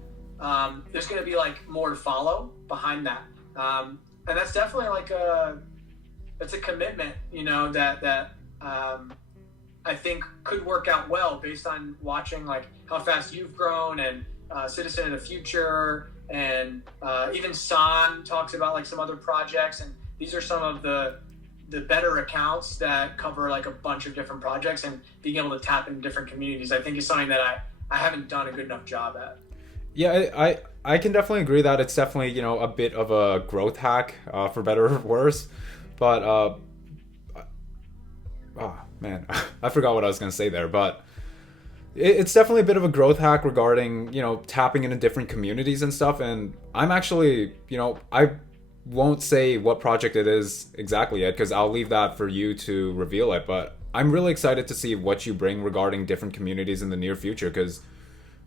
there's going to be like more to follow behind that. And that's definitely like it's a commitment, you know, that I think could work out well based on watching like how fast you've grown, and Citizen of the Future, and even San talks about like some other projects, and these are some of the better accounts that cover like a bunch of different projects, and being able to tap into different communities, I think, is something that I haven't done a good enough job at. Yeah, I can definitely agree that it's definitely, you know, a bit of a growth hack, for better or worse. But oh man, I forgot what I was gonna say there. But it's definitely a bit of a growth hack regarding, you know, tapping into different communities and stuff. And I'm actually, you know, I won't say what project it is exactly yet, because I'll leave that for you to reveal it. But I'm really excited to see what you bring regarding different communities in the near future, because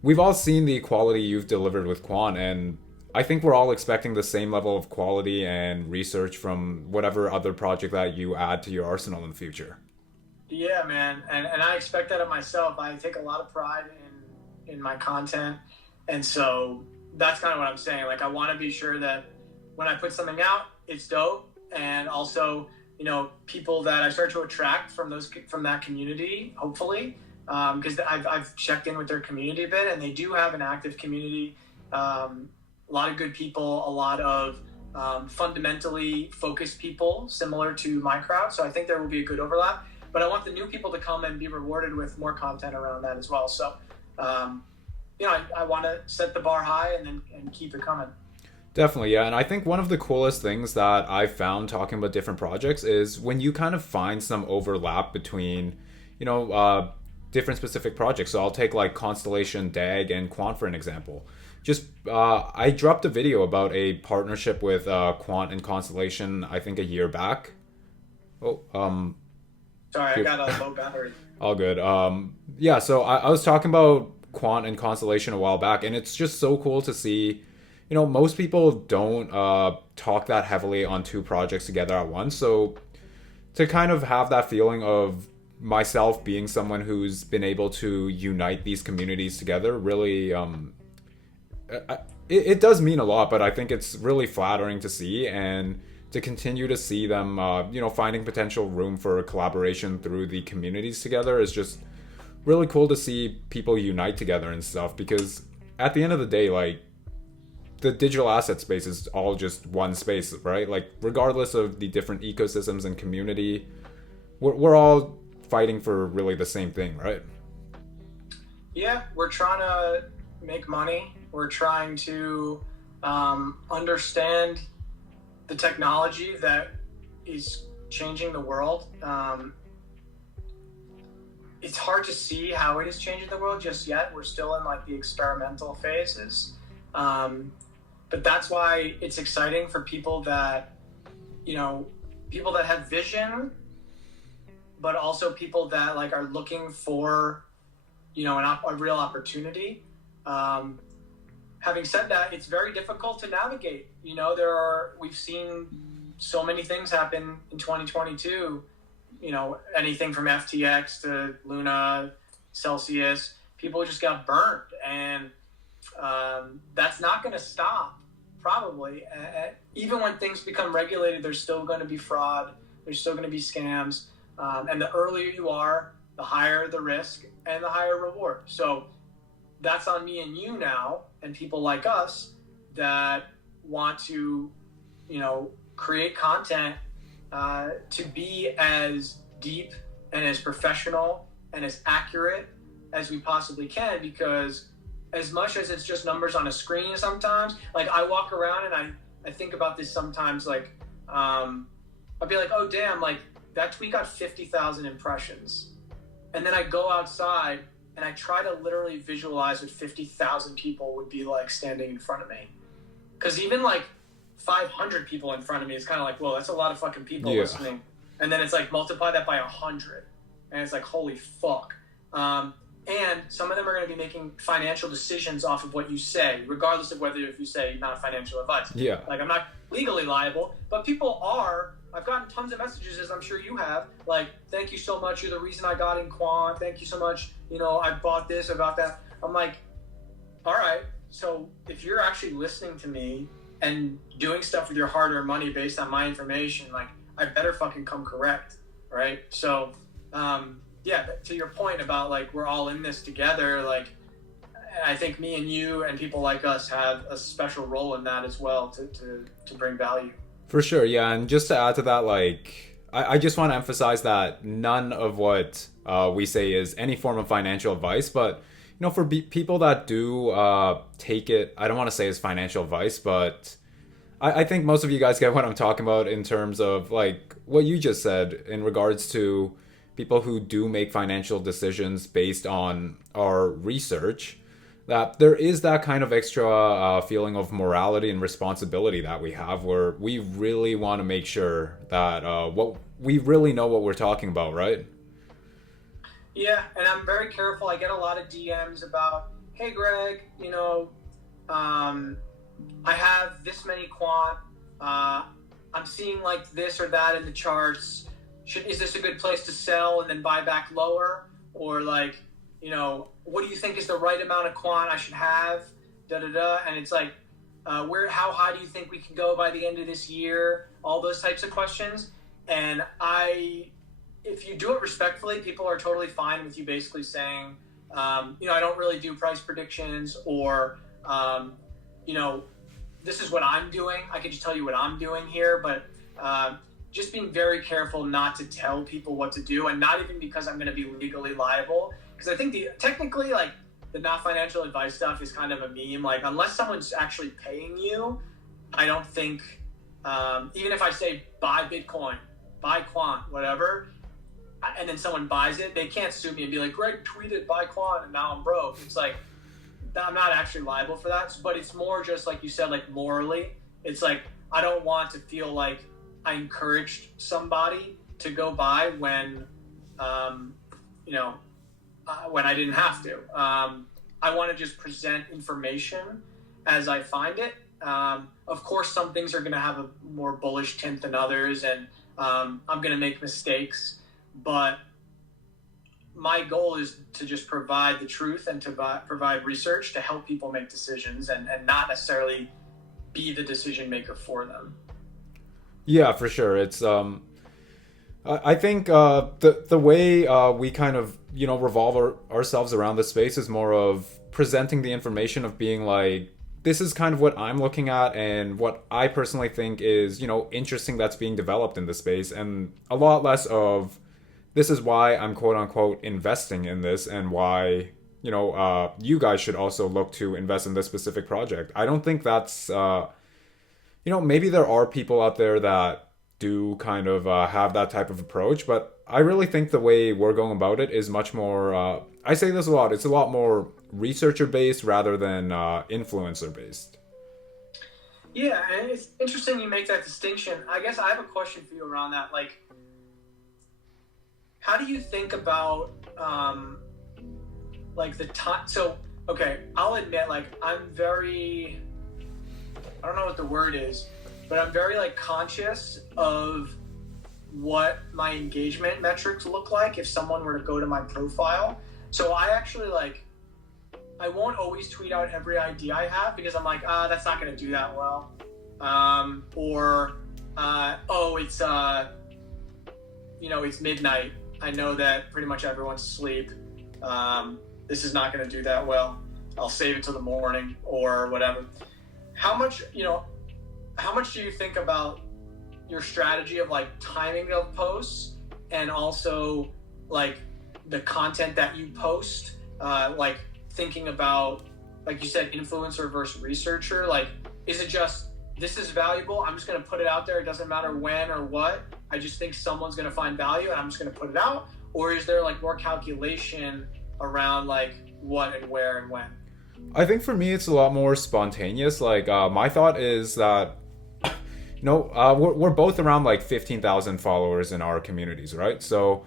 we've all seen the quality you've delivered with Quant, and I think we're all expecting the same level of quality and research from whatever other project that you add to your arsenal in the future. Yeah, man, and I expect that of myself. I take a lot of pride in my content, and so that's kind of what I'm saying. Like, I want to be sure that when I put something out, it's dope, and also, you know, people that I start to attract from that community, hopefully, because I've checked in with their community a bit, and they do have an active community. A lot of good people, a lot of fundamentally focused people, similar to my crowd. So I think there will be a good overlap. But I want the new people to come and be rewarded with more content around that as well. So, you know, I want to set the bar high and keep it coming. Definitely, yeah. And I think one of the coolest things that I've found talking about different projects is when you kind of find some overlap between, you know, different specific projects. So I'll take like Constellation, DAG, and Quant for an example. Just I dropped a video about a partnership with Quant and Constellation, I think a year back. Oh, Sorry, I got a low battery. all good. Yeah, so I was talking about Quant and Constellation a while back, and it's just so cool to see. You know, most people don't talk that heavily on two projects together at once. So to kind of have that feeling of myself being someone who's been able to unite these communities together really, it does mean a lot. But I think it's really flattering to see, and to continue to see them, you know, finding potential room for collaboration through the communities together is just really cool to see people unite together and stuff. Because at the end of the day, like, the digital asset space is all just one space, right? Like, regardless of the different ecosystems and community, we're all fighting for really the same thing, right? Yeah, we're trying to make money. We're trying to understand the technology that is changing the world. It's hard to see how it is changing the world just yet. We're still in like the experimental phases. But that's why it's exciting for people that, you know, people that have vision, but also people that like are looking for, you know, a real opportunity. Having said that, it's very difficult to navigate. You know, we've seen so many things happen in 2022, you know, anything from FTX to Luna, Celsius, people just got burned, and that's not going to stop, probably. Even when things become regulated, there's still going to be fraud, there's still going to be scams, and the earlier you are, the higher the risk and the higher reward. So that's on me and you now, and people like us that want to, you know, create content to be as deep and as professional and as accurate as we possibly can, because as much as it's just numbers on a screen sometimes, like I walk around and I think about this sometimes, like I'll be like, oh damn, like that tweet got 50,000 impressions. And then I go outside and I try to literally visualize what 50,000 people would be like standing in front of me. Because even like 500 people in front of me is kind of like, whoa, that's a lot of fucking people listening. And then it's like multiply that by 100. And it's like, holy fuck. And some of them are going to be making financial decisions off of what you say, regardless of whether if you say not financial advice. Yeah. Like, I'm not legally liable, but people are. I've gotten tons of messages, as I'm sure you have, like, thank you so much. You're the reason I got in Quant. Thank you so much. You know, I bought this, about that. I'm like, all right. So if you're actually listening to me and doing stuff with your hard-earned money based on my information, like, I better fucking come correct, right? So, yeah, to your point about, like, we're all in this together, like, I think me and you and people like us have a special role in that as well to bring value. For sure, yeah. And just to add to that, like, I just want to emphasize that none of what we say is any form of financial advice, but, you know, for people that do take it, I don't want to say as financial advice, but I think most of you guys get what I'm talking about in terms of, like, what you just said in regards to people who do make financial decisions based on our research, that there is that kind of extra feeling of morality and responsibility that we have, where we really want to make sure that what we really know what we're talking about, right? Yeah, and I'm very careful. I get a lot of DMs about, hey, Greg, you know, I have this many quant. I'm seeing like this or that in the charts. Is this a good place to sell and then buy back lower? Or like, you know, what do you think is the right amount of quant I should have? And it's like, how high do you think we can go by the end of this year? All those types of questions. And if you do it respectfully, people are totally fine with you basically saying, you know, I don't really do price predictions, or, you know, this is what I'm doing. I could just tell you what I'm doing here, but just being very careful not to tell people what to do, and not even because I'm going to be legally liable. Because I think technically, like, the not financial advice stuff is kind of a meme. Like, unless someone's actually paying you, I don't think, even if I say buy Bitcoin, buy Quant, whatever, and then someone buys it, they can't sue me and be like, Greg tweeted buy Quant and now I'm broke. It's like, I'm not actually liable for that. But it's more just like you said, like, morally, it's like, I don't want to feel like I encouraged somebody to go buy when, you know, when I didn't have to. I want to just present information as I find it. Of course, some things are going to have a more bullish tint than others, and I'm going to make mistakes. But my goal is to just provide the truth and to provide research to help people make decisions, and not necessarily be the decision maker for them. Yeah, for sure. It's I think the way we kind of, you know, revolve ourselves around this space is more of presenting the information of being like, this is kind of what I'm looking at and what I personally think is, you know, interesting that's being developed in the space, and a lot less of this is why I'm quote unquote investing in this, and why, you know, you guys should also look to invest in this specific project. I don't think that's you know, maybe there are people out there that do kind of have that type of approach, but I really think the way we're going about it is much more, I say this a lot, it's a lot more researcher-based rather than influencer-based. Yeah, and it's interesting you make that distinction. I guess I have a question for you around that. Like, how do you think about, like, the time? So, okay, I'll admit, like, I'm very, I don't know what the word is, but I'm very, like, conscious of what my engagement metrics look like if someone were to go to my profile. So I actually, like, I won't always tweet out every idea I have, because I'm like, that's not going to do that well. Oh, it's, you know, it's midnight. I know that pretty much everyone's asleep. This is not going to do that well. I'll save it till the morning or whatever. How much do you think about your strategy of, like, timing of posts, and also, like, the content that you post, like, thinking about, like you said, influencer versus researcher? Like, is it just, this is valuable, I'm just going to put it out there, it doesn't matter when or what, I just think someone's going to find value and I'm just going to put it out? Or is there like more calculation around like what and where and when? I think for me it's a lot more spontaneous. Like my thought is that we're both around like 15,000 followers in our communities, right? So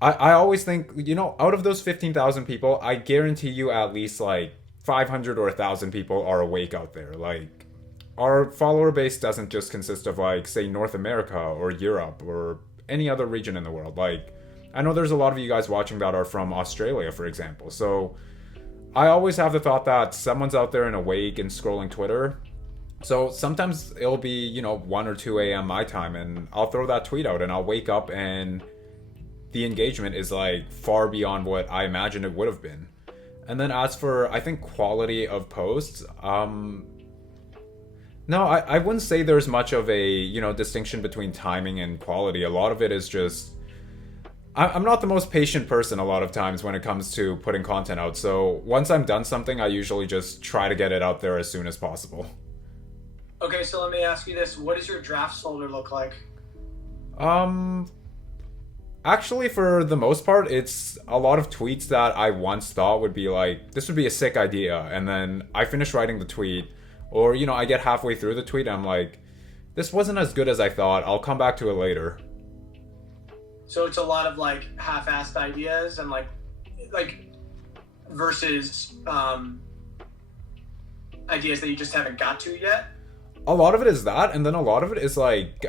I always think, out of those 15,000 people, I guarantee you at least like 500 or 1,000 people are awake out there. Like, our follower base doesn't just consist of like, say, North America or Europe or any other region in the world. Like, I know there's a lot of you guys watching that are from Australia, for example. So I always have the thought that someone's out there and awake and scrolling Twitter. So sometimes it'll be, 1 or 2 a.m. my time, and I'll throw that tweet out and I'll wake up and the engagement is like far beyond what I imagined it would have been. And then as for, I think, quality of posts, no, I wouldn't say there's much of a, distinction between timing and quality. A lot of it is just, I'm not the most patient person a lot of times when it comes to putting content out. So once I'm done something, I usually just try to get it out there as soon as possible. Okay, so let me ask you this. What does your drafts folder look like? Actually, for the most part, it's a lot of tweets that I once thought would be like, this would be a sick idea. And then I finish writing the tweet, or, I get halfway through the tweet and I'm like, this wasn't as good as I thought. I'll come back to it later. So it's a lot of like half-assed ideas and like versus ideas that you just haven't got to yet. A lot of it is that, and then a lot of it is like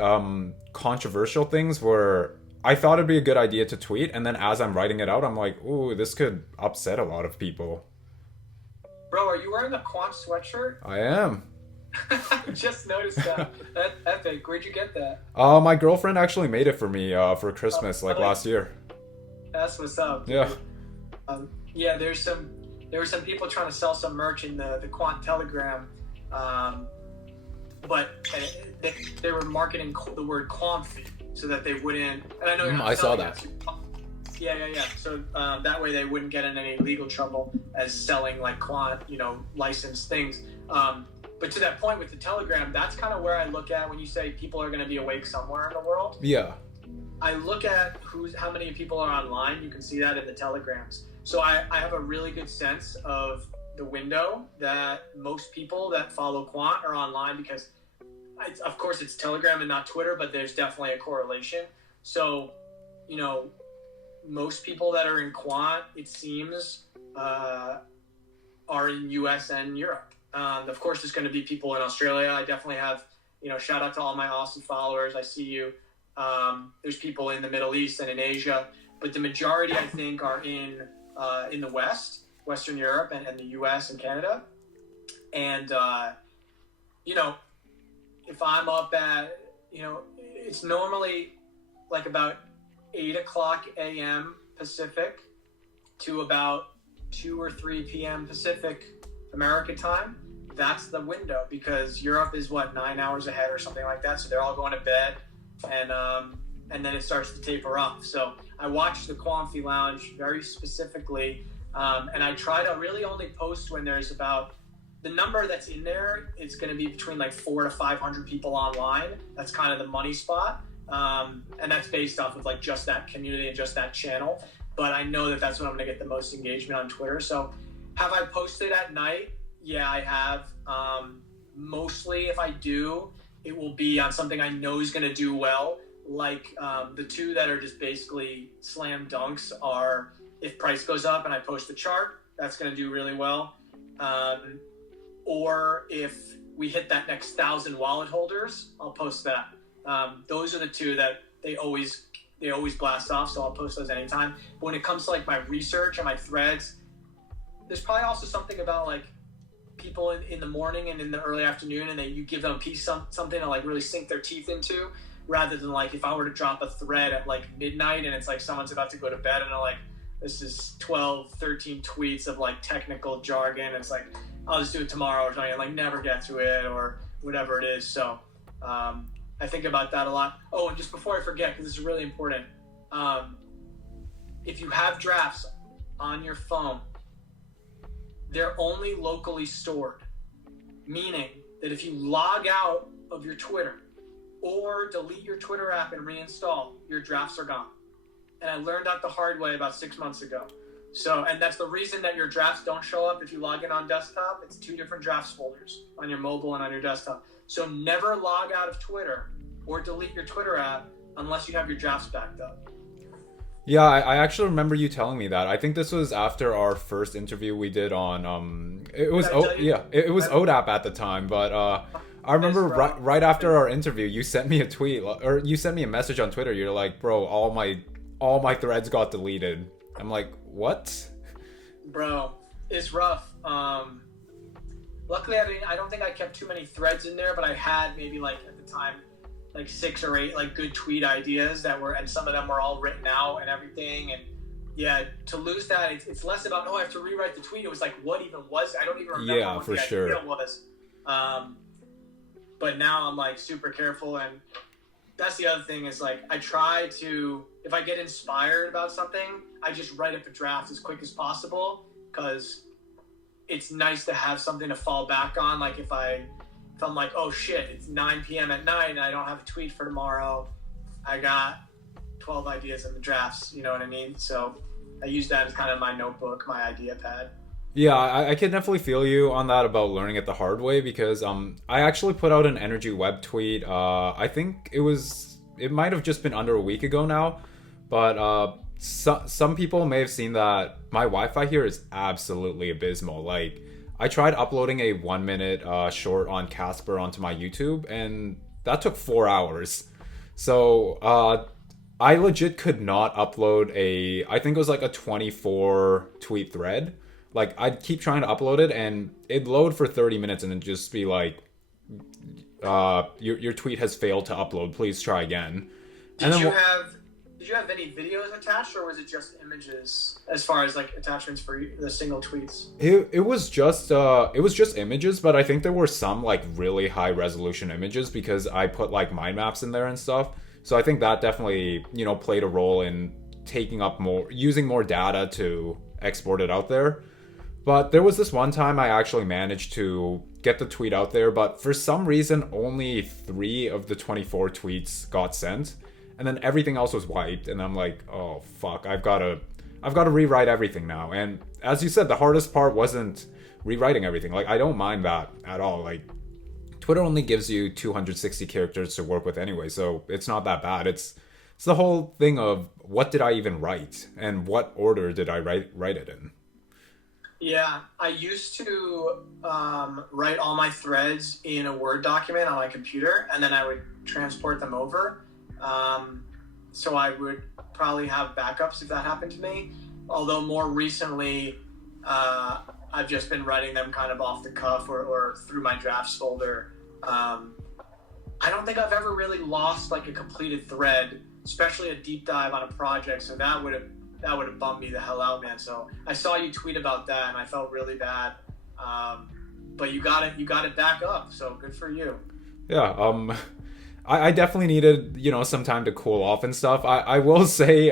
controversial things where I thought it'd be a good idea to tweet, and then as I'm writing it out, I'm like, ooh, this could upset a lot of people. Bro, are you wearing a Quant sweatshirt? I am. Just noticed that. That's epic. Where'd you get that? My girlfriend actually made it for me for Christmas, last year. That's what's up. Dude. Yeah. There were some people trying to sell some merch in the Quant Telegram, but they were marketing the word quantity so that they wouldn't. And I know I saw that. Yeah. So that way they wouldn't get in any legal trouble as selling like Quant, licensed things. But to that point with the Telegram, that's kind of where I look at when you say people are going to be awake somewhere in the world. Yeah. I look at how many people are online. You can see that in the Telegrams. So I have a really good sense of the window that most people that follow Quant are online because, of course, it's Telegram and not Twitter, but there's definitely a correlation. So, most people that are in Quant, it seems, are in US and Europe. Of course, there's going to be people in Australia. I definitely have, shout out to all my Aussie followers. I see you. There's people in the Middle East and in Asia, but the majority, I think, are in the West, Western Europe and the US and Canada. And, if I'm up at, it's normally like about 8 o'clock a.m. Pacific to about 2 or 3 p.m. Pacific American time. That's the window because Europe is 9 hours ahead or something like that. So they're all going to bed and then it starts to taper off. So I watch the Quamfi Lounge very specifically. And I try to really only post when there's about the number that's in there. It's going to be between like 400 to 500 people online. That's kind of the money spot. And that's based off of like just that community and just that channel. But I know that that's when I'm going to get the most engagement on Twitter. So have I posted at night? Yeah, I have. Mostly if I do, it will be on something I know is going to do well. Like the two that are just basically slam dunks are if price goes up and I post the chart, that's going to do really well. Or if we hit that next 1,000 wallet holders, I'll post that. Those are the two that they always blast off, so I'll post those anytime. But when it comes to like my research and my threads, there's probably also something about like people in the morning and in the early afternoon, and you give them a piece, something to like really sink their teeth into, rather than like if I were to drop a thread at like midnight and it's like someone's about to go to bed and they're like, this is 12, 13 tweets of like technical jargon. It's like, I'll just do it tomorrow or something and like never get to it or whatever it is. So I think about that a lot. Oh, and just before I forget, because this is really important, if you have drafts on your phone, they're only locally stored, meaning that if you log out of your Twitter or delete your Twitter app and reinstall. Your drafts are gone. And I learned that the hard way about 6 months ago. So, and that's the reason that your drafts don't show up if you log in on desktop. It's 2 different drafts folders on your mobile and on your desktop. So never log out of Twitter or delete your Twitter app unless you have your drafts backed up. Yeah, I actually remember you telling me that. I think this was after our first interview we did on it was ODAP at the time, but I remember right after our interview you sent me a tweet, or you sent me a message on Twitter. You're like, "Bro, all my threads got deleted." I'm like, "What?" Bro, it's rough. Luckily I don't think I kept too many threads in there, but I had maybe like at the time like 6 or 8 like good tweet ideas that were, and some of them were all written out and everything. And yeah, to lose that, it's less about, I have to rewrite the tweet. It was like, what even was, I don't even remember what the idea was. But now I'm like super careful. And that's the other thing is like, I try to, if I get inspired about something, I just write up a draft as quick as possible, because it's nice to have something to fall back on. Like if I'm like, oh shit, it's 9 p.m. at night and I don't have a tweet for tomorrow, I got 12 ideas in the drafts, you know what I mean? So I use that as kind of my notebook, my idea pad. Yeah, I can definitely feel you on that about learning it the hard way, because I actually put out an Energy Web tweet. I think it might have just been under a week ago now, but some people may have seen that my Wi-Fi here is absolutely abysmal. Like, I tried uploading a 1-minute short on Casper onto my YouTube, and that took 4 hours. So I legit could not upload I think it was like a 24 tweet thread. Like, I'd keep trying to upload it, and it'd load for 30 minutes, and it'd just be like, your tweet has failed to upload. Please try again. Did you have any videos attached, or was it just images as far as like attachments for the single tweets? It was just images, but I think there were some like really high resolution images because I put like mind maps in there and stuff. So I think that definitely, played a role in using more data to export it out there. But there was this one time I actually managed to get the tweet out there, but for some reason only 3 of the 24 tweets got sent. And then everything else was wiped, and I'm like, oh fuck, I've got to rewrite everything now. And as you said, the hardest part wasn't rewriting everything. Like, I don't mind that at all. Like, Twitter only gives you 260 characters to work with anyway, so it's not that bad. It's the whole thing of, what did I even write, and what order did I write it in? Yeah, I used to write all my threads in a Word document on my computer, and then I would transport them over. So I would probably have backups if that happened to me. Although more recently, I've just been writing them kind of off the cuff or through my drafts folder. I don't think I've ever really lost like a completed thread, especially a deep dive on a project. So that would have bummed me the hell out, man. So I saw you tweet about that, and I felt really bad. But you got it back up. So good for you. Yeah. I definitely needed, some time to cool off and stuff. I will say,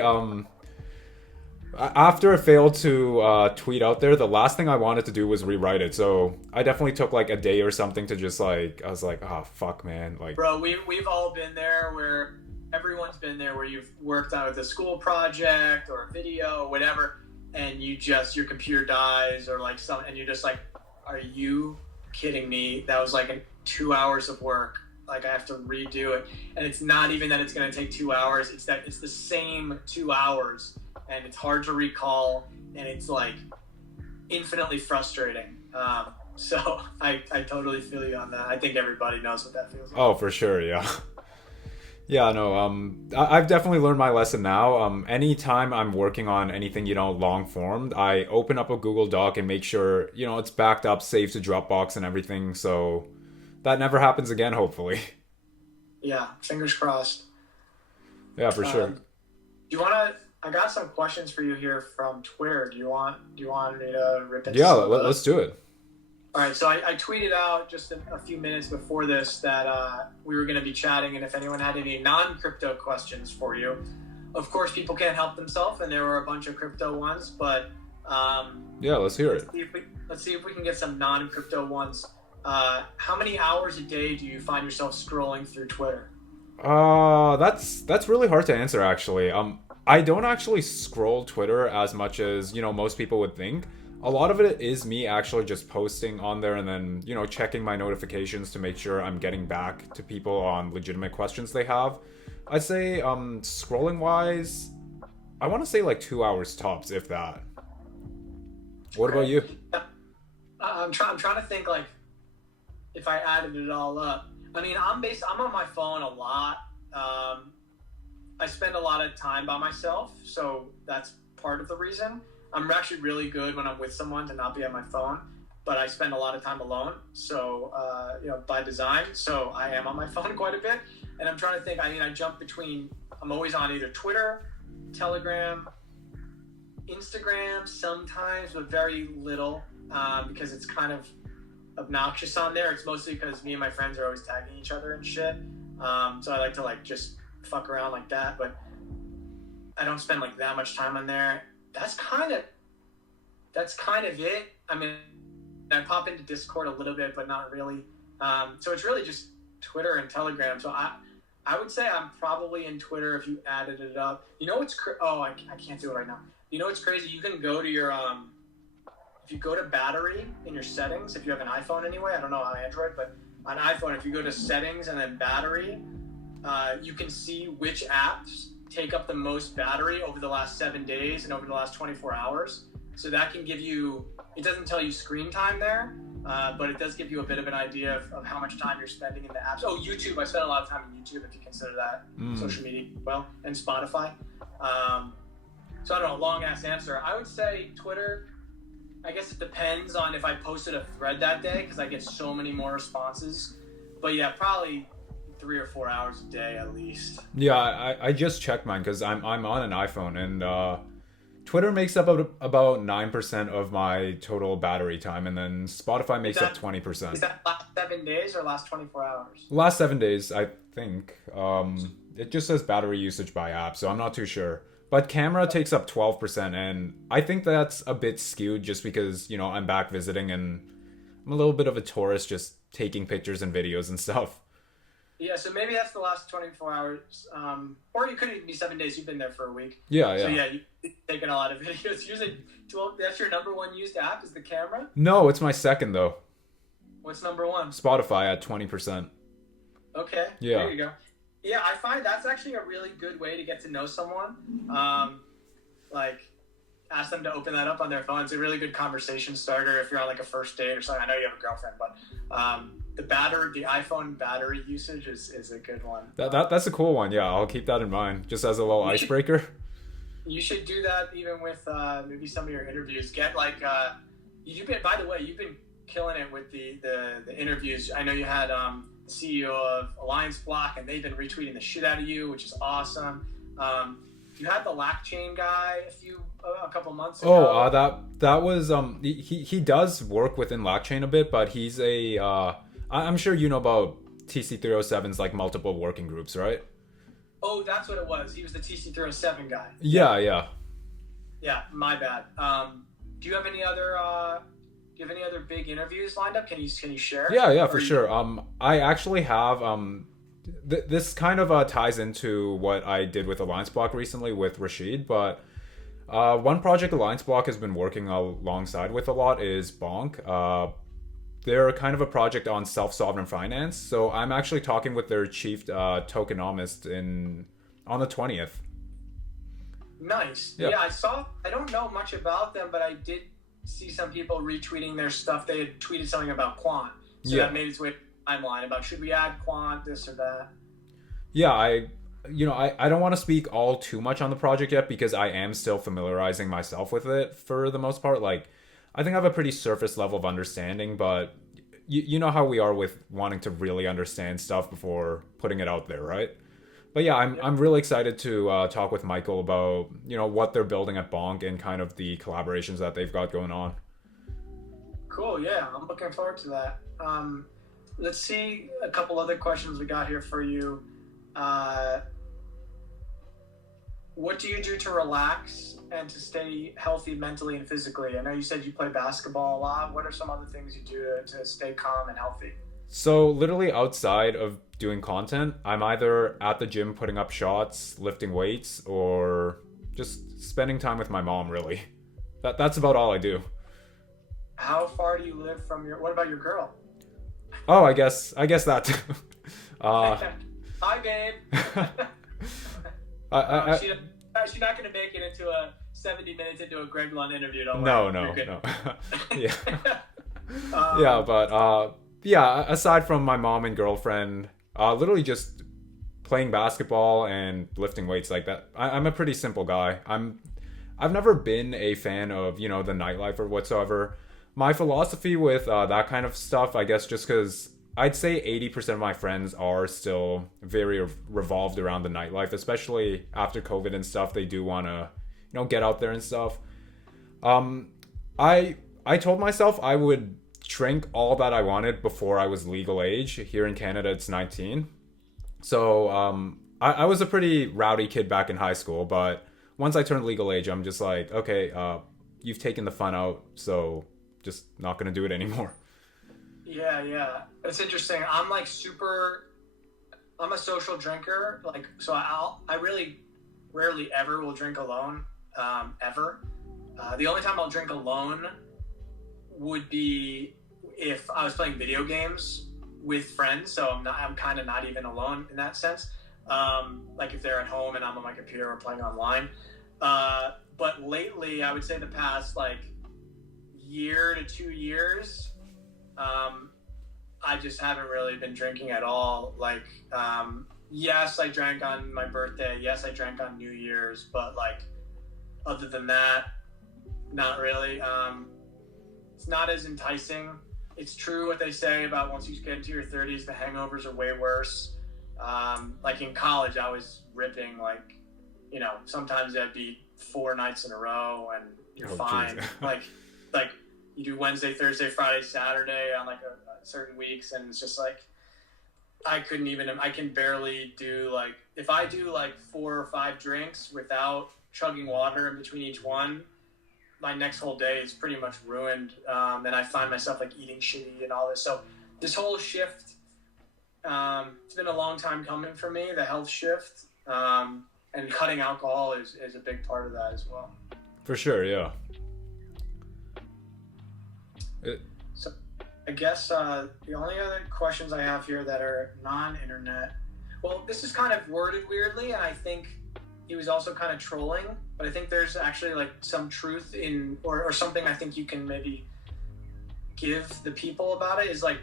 after it failed to tweet out there, the last thing I wanted to do was rewrite it. So I definitely took like a day or something to just like, I was like, oh fuck, man. Like, bro, we've all been there, where everyone's been there, where you've worked on a school project or a video or whatever, and your computer dies or like and you're just like, are you kidding me? That was like 2 hours of work. Like, I have to redo it, and it's not even that it's going to take 2 hours. It's that it's the same 2 hours, and it's hard to recall, and it's like infinitely frustrating. So I totally feel you on that. I think everybody knows what that feels like. Oh, for sure, yeah. Yeah, no, I've definitely learned my lesson now. Anytime I'm working on anything, long formed, I open up a Google Doc and make sure, it's backed up, saved to Dropbox and everything. So that never happens again, hopefully. Yeah, fingers crossed. Yeah, for sure. Do you want to? I got some questions for you here from Twitter. Do you want me to rip into? Yeah, let's do it. All right, so I tweeted out just a few minutes before this that we were going to be chatting, and if anyone had any non-crypto questions for you. Of course, people can't help themselves, and there were a bunch of crypto ones, but yeah, let's hear it. Let's see if we can get some non-crypto ones. How many hours a day do you find yourself scrolling through Twitter? That's really hard to answer actually. I don't actually scroll Twitter as much as, most people would think. A lot of it is me actually just posting on there and then, checking my notifications to make sure I'm getting back to people on legitimate questions they have. I'd say scrolling wise, I want to say like 2 hours tops, if that. What about you? I'm trying to think like if I added it all up. I mean, I'm on my phone a lot. I spend a lot of time by myself, so that's part of the reason. I'm actually really good when I'm with someone to not be on my phone, but I spend a lot of time alone, so by design. So I am on my phone quite a bit, and I'm trying to think. I mean, I jump between. I'm always on either Twitter, Telegram, Instagram sometimes, but very little because it's kind of obnoxious on there. It's mostly because me and my friends are always tagging each other and shit. So I like to like just fuck around like that, but I don't spend like that much time on there. That's kind of it. I mean, I pop into Discord a little bit, but not really. So it's really just Twitter and Telegram. So I would say I'm probably in Twitter if you added it up. You know what's I can't do it right now. You know what's crazy? You can go to your if you go to battery in your settings, if you have an iPhone anyway, I don't know on Android, but on iPhone, if you go to settings and then battery, you can see which apps take up the most battery over the last 7 days and over the last 24 hours. So that can give you, it doesn't tell you screen time there, but it does give you a bit of an idea of how much time you're spending in the apps. Oh, YouTube, I spend a lot of time on YouTube if you consider that social media well, and Spotify. So I don't know, long ass answer. I would say Twitter, I guess it depends on if I posted a thread that day because I get so many more responses. But yeah, probably 3 or 4 hours a day at least. Yeah, I just checked mine because I'm on an iPhone, and Twitter makes up about 9% of my total battery time, and then Spotify makes up 20%. Is that last 7 days or last 24 hours? Last 7 days, I think. It just says battery usage by app, so I'm not too sure. But camera takes up 12%, and I think that's a bit skewed just because, I'm back visiting and I'm a little bit of a tourist just taking pictures and videos and stuff. Yeah, so maybe that's the last 24 hours. Or you could even be 7 days. You've been there for a week. Yeah. So yeah, you've taken a lot of videos. Usually, that's your number one used app is the camera? No, it's my second, though. What's number one? Spotify at 20%. Okay, yeah. There you go. Yeah, I find that's actually a really good way to get to know someone. Like, ask them to open that up on their phone. It's a really good conversation starter if you're on like a first date or something. I know you have a girlfriend, but the iPhone battery usage is a good one. That's a cool one. Yeah, I'll keep that in mind just as a little icebreaker. You should do that even with maybe some of your interviews. Get like by the way, you've been killing it with the interviews. I know you had the CEO of Alliance Block, and they've been retweeting the shit out of you, which is awesome. You had the LackChain guy a couple months ago. Oh, that was he does work within LackChain a bit, but he's I'm sure you know about TC307's like multiple working groups, right? Oh, that's what it was. He was the TC307 guy. Yeah. Yeah, my bad. Do you have any other big interviews lined up? Can you share? Yeah, for sure. I actually have this kind of ties into what I did with Alliance Block recently with Rashid, but one project Alliance Block has been working alongside with a lot is Bonk. They're kind of a project on self-sovereign finance, so I'm actually talking with their chief tokenomist on the 20th. Nice. Yeah, I don't know much about them, but I did see some people retweeting their stuff. They had tweeted something about Quant, so that made its way to the timeline about should we add Quant, this or that. Yeah, I don't want to speak all too much on the project yet because I am still familiarizing myself with it for the most part. Like, I think I have a pretty surface level of understanding, but you know how we are with wanting to really understand stuff before putting it out there, right? But yeah, I'm really excited to talk with Michael about what they're building at Bonk and kind of the collaborations that they've got going on. Cool, yeah, I'm looking forward to that. Let's see a couple other questions we got here for you. What do you do to relax and to stay healthy mentally and physically? I know you said you play basketball a lot. What are some other things you do to stay calm and healthy? So literally outside of doing content, I'm either at the gym putting up shots, lifting weights, or just spending time with my mom, really. That's about all I do. How far do you live from your? What about your girl? Oh, I guess that too. Uh Hi, babe. I, I, I She's not going to make it into a 70 minutes into a Greg Lunt interview. Don't no, worry. You're no, good. no. Yeah. Yeah, Um, but yeah, aside from my mom and girlfriend, literally just playing basketball and lifting weights like that. I'm a pretty simple guy. I've never been a fan of, the nightlife or whatsoever. My philosophy with that kind of stuff, I guess, just because I'd say 80% of my friends are still very revolved around the nightlife, especially after COVID and stuff. They do want to, get out there and stuff. Um, I told myself I would drink all that I wanted before I was legal age. Here in Canada, it's 19. So I was a pretty rowdy kid back in high school, but once I turned legal age, I'm just like, okay, you've taken the fun out, so just not gonna do it anymore. yeah, yeah. It's interesting. I'm like super. I'm a social drinker. Like, so I really rarely ever will drink alone. Ever. The only time I'll drink alone would be if I was playing video games with friends. So I'm kind of not even alone in that sense. Like if they're at home and I'm on my computer or playing online. But lately, I would say the past like year to 2 years, I just haven't really been drinking at all. Like, yes, I drank on my birthday. Yes, I drank on New Year's. But like, other than that, not really. It's not as enticing. It's true what they say about once you get into your 30s, the hangovers are way worse. Like in college, I was ripping like, sometimes that'd be 4 nights in a row and you're fine. like you do Wednesday, Thursday, Friday, Saturday on like a certain weeks, and it's just like I can barely do like if I do like 4 or 5 drinks without chugging water in between each one, my next whole day is pretty much ruined, and I find myself like eating shitty and all this. So this whole shift, it's been a long time coming for me. The health shift, and cutting alcohol is a big part of that as well. For sure, yeah. So I guess the only other questions I have here that are non-internet. Well, this is kind of worded weirdly, and I think he was also kind of trolling, but I think there's actually like some truth in, or something I think you can maybe give the people about it is like,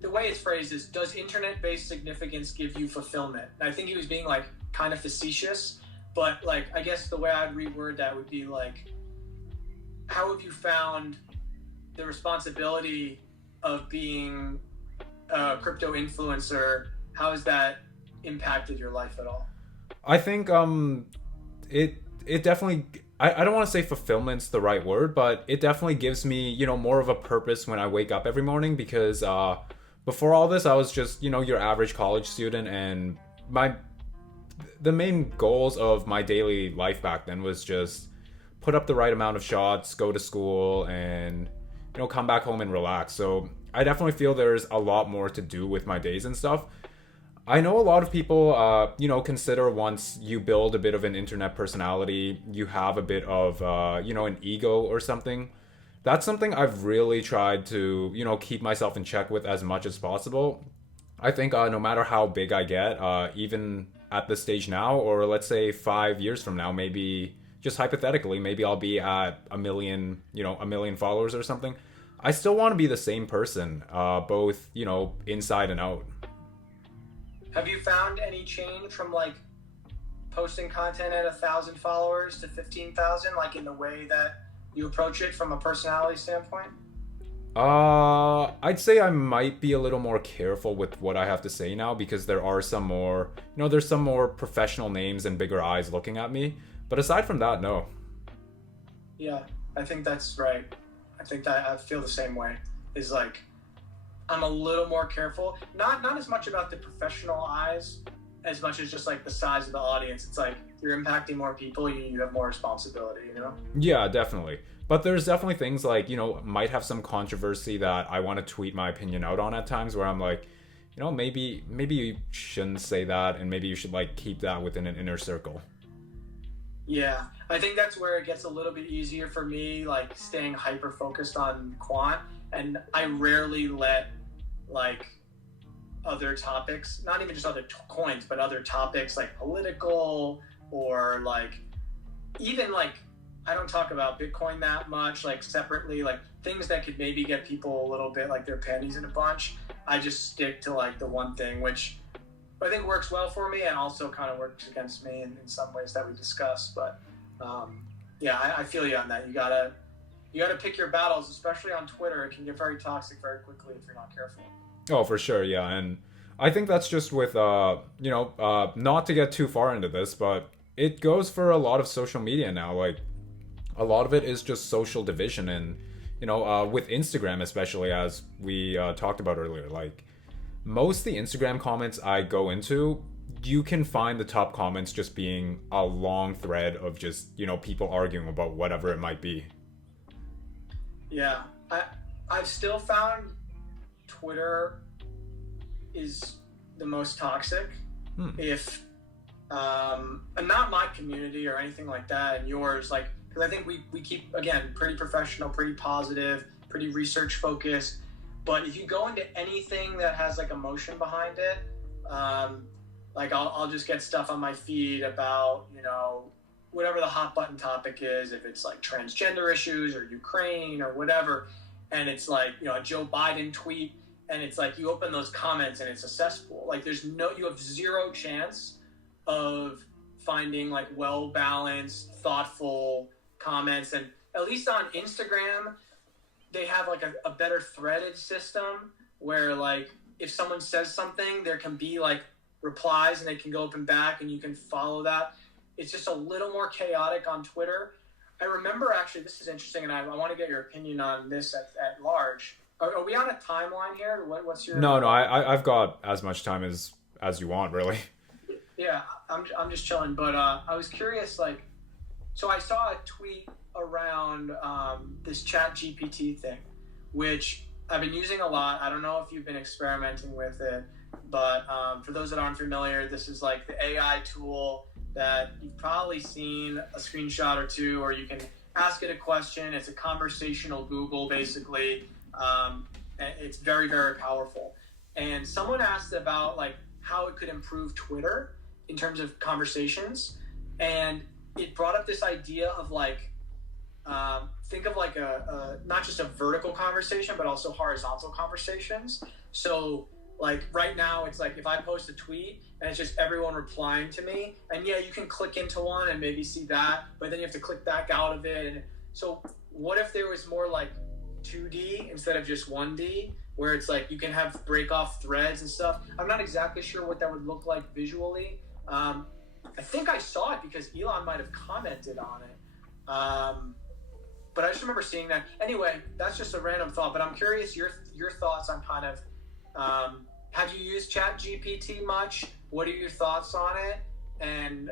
the way it's phrased is, does internet-based significance give you fulfillment? And I think he was being like kind of facetious, but like, I guess the way I'd reword that would be like, how have you found the responsibility of being a crypto influencer? How has that impacted your life at all? I think it definitely, I don't want to say fulfillment's the right word, but it definitely gives me, more of a purpose when I wake up every morning, because before all this I was just, your average college student, and the main goals of my daily life back then was just put up the right amount of shots, go to school, and come back home and relax. So I definitely feel there's a lot more to do with my days and stuff. I know a lot of people, consider once you build a bit of an internet personality, you have a bit of, an ego or something. That's something I've really tried to, keep myself in check with as much as possible. I think no matter how big I get, even at this stage now, or let's say 5 years from now, maybe just hypothetically, maybe I'll be at a million followers or something. I still want to be the same person, both, inside and out. Have you found any change from like posting content at 1,000 followers to 15,000, like in the way that you approach it from a personality standpoint? I'd say I might be a little more careful with what I have to say now, because there are some more, there's some more professional names and bigger eyes looking at me. But aside from that, no. Yeah, I think that's right. I think that I feel the same way. Is like, I'm a little more careful. Not as much about the professional eyes as much as just like the size of the audience. It's like you're impacting more people, you have more responsibility, you know? Yeah, definitely. But there's definitely things like, might have some controversy that I want to tweet my opinion out on at times where I'm like, maybe you shouldn't say that, and maybe you should like keep that within an inner circle. Yeah, I think that's where it gets a little bit easier for me, like staying hyper focused on Quant, and I rarely let like other topics, not even just other coins, but other topics like political or like even like I don't talk about Bitcoin that much, like separately, like things that could maybe get people a little bit like their panties in a bunch. I just stick to like the one thing, which I think works well for me and also kind of works against me in some ways that we discussed. But yeah, I feel you on that. You gotta pick your battles, especially on Twitter. It can get very toxic very quickly if you're not careful. Oh, for sure, yeah. And I think that's just with, not to get too far into this, but it goes for a lot of social media now. Like, a lot of it is just social division. And, with Instagram, especially, as we talked about earlier, like, most of the Instagram comments I go into, you can find the top comments just being a long thread of just, people arguing about whatever it might be. Yeah. I've still found Twitter is the most toxic. If and not my community or anything like that, and yours, like, because I think we keep, again, pretty professional, pretty positive, pretty research focused. But if you go into anything that has like emotion behind it, like I'll just get stuff on my feed about, whatever the hot button topic is, if it's like transgender issues or Ukraine or whatever, and it's like, a Joe Biden tweet, and it's like you open those comments and it's a cesspool. Like you have zero chance of finding like well-balanced, thoughtful comments. And at least on Instagram, they have like a better threaded system where like if someone says something, there can be like replies and they can go up and back and you can follow that. It's just a little more chaotic on Twitter. I remember, actually, this is interesting, and I want to get your opinion on this at large. Are we on a timeline here? What's your... No, I've got as much time as you want, really. Yeah, I'm just chilling. But I was curious, like, so I saw a tweet around this Chat GPT thing, which I've been using a lot. I don't know if you've been experimenting with it, but for those that aren't familiar, this is like the AI tool that you've probably seen a screenshot or two, or you can ask it a question. It's a conversational Google, basically. It's very, very powerful. And someone asked about like how it could improve Twitter in terms of conversations. And it brought up this idea of like, think of like a not just a vertical conversation, but also horizontal conversations. So like right now, it's like if I post a tweet and it's just everyone replying to me, and yeah, you can click into one and maybe see that, but then you have to click back out of it. And so what if there was more like 2D instead of just 1D, where it's like you can have break off threads and stuff? I'm not exactly sure what that would look like visually. I think I saw it because Elon might have commented on it. But I just remember seeing that. Anyway, that's just a random thought, but I'm curious your thoughts on kind of, have you used Chat GPT much? What are your thoughts on it? And,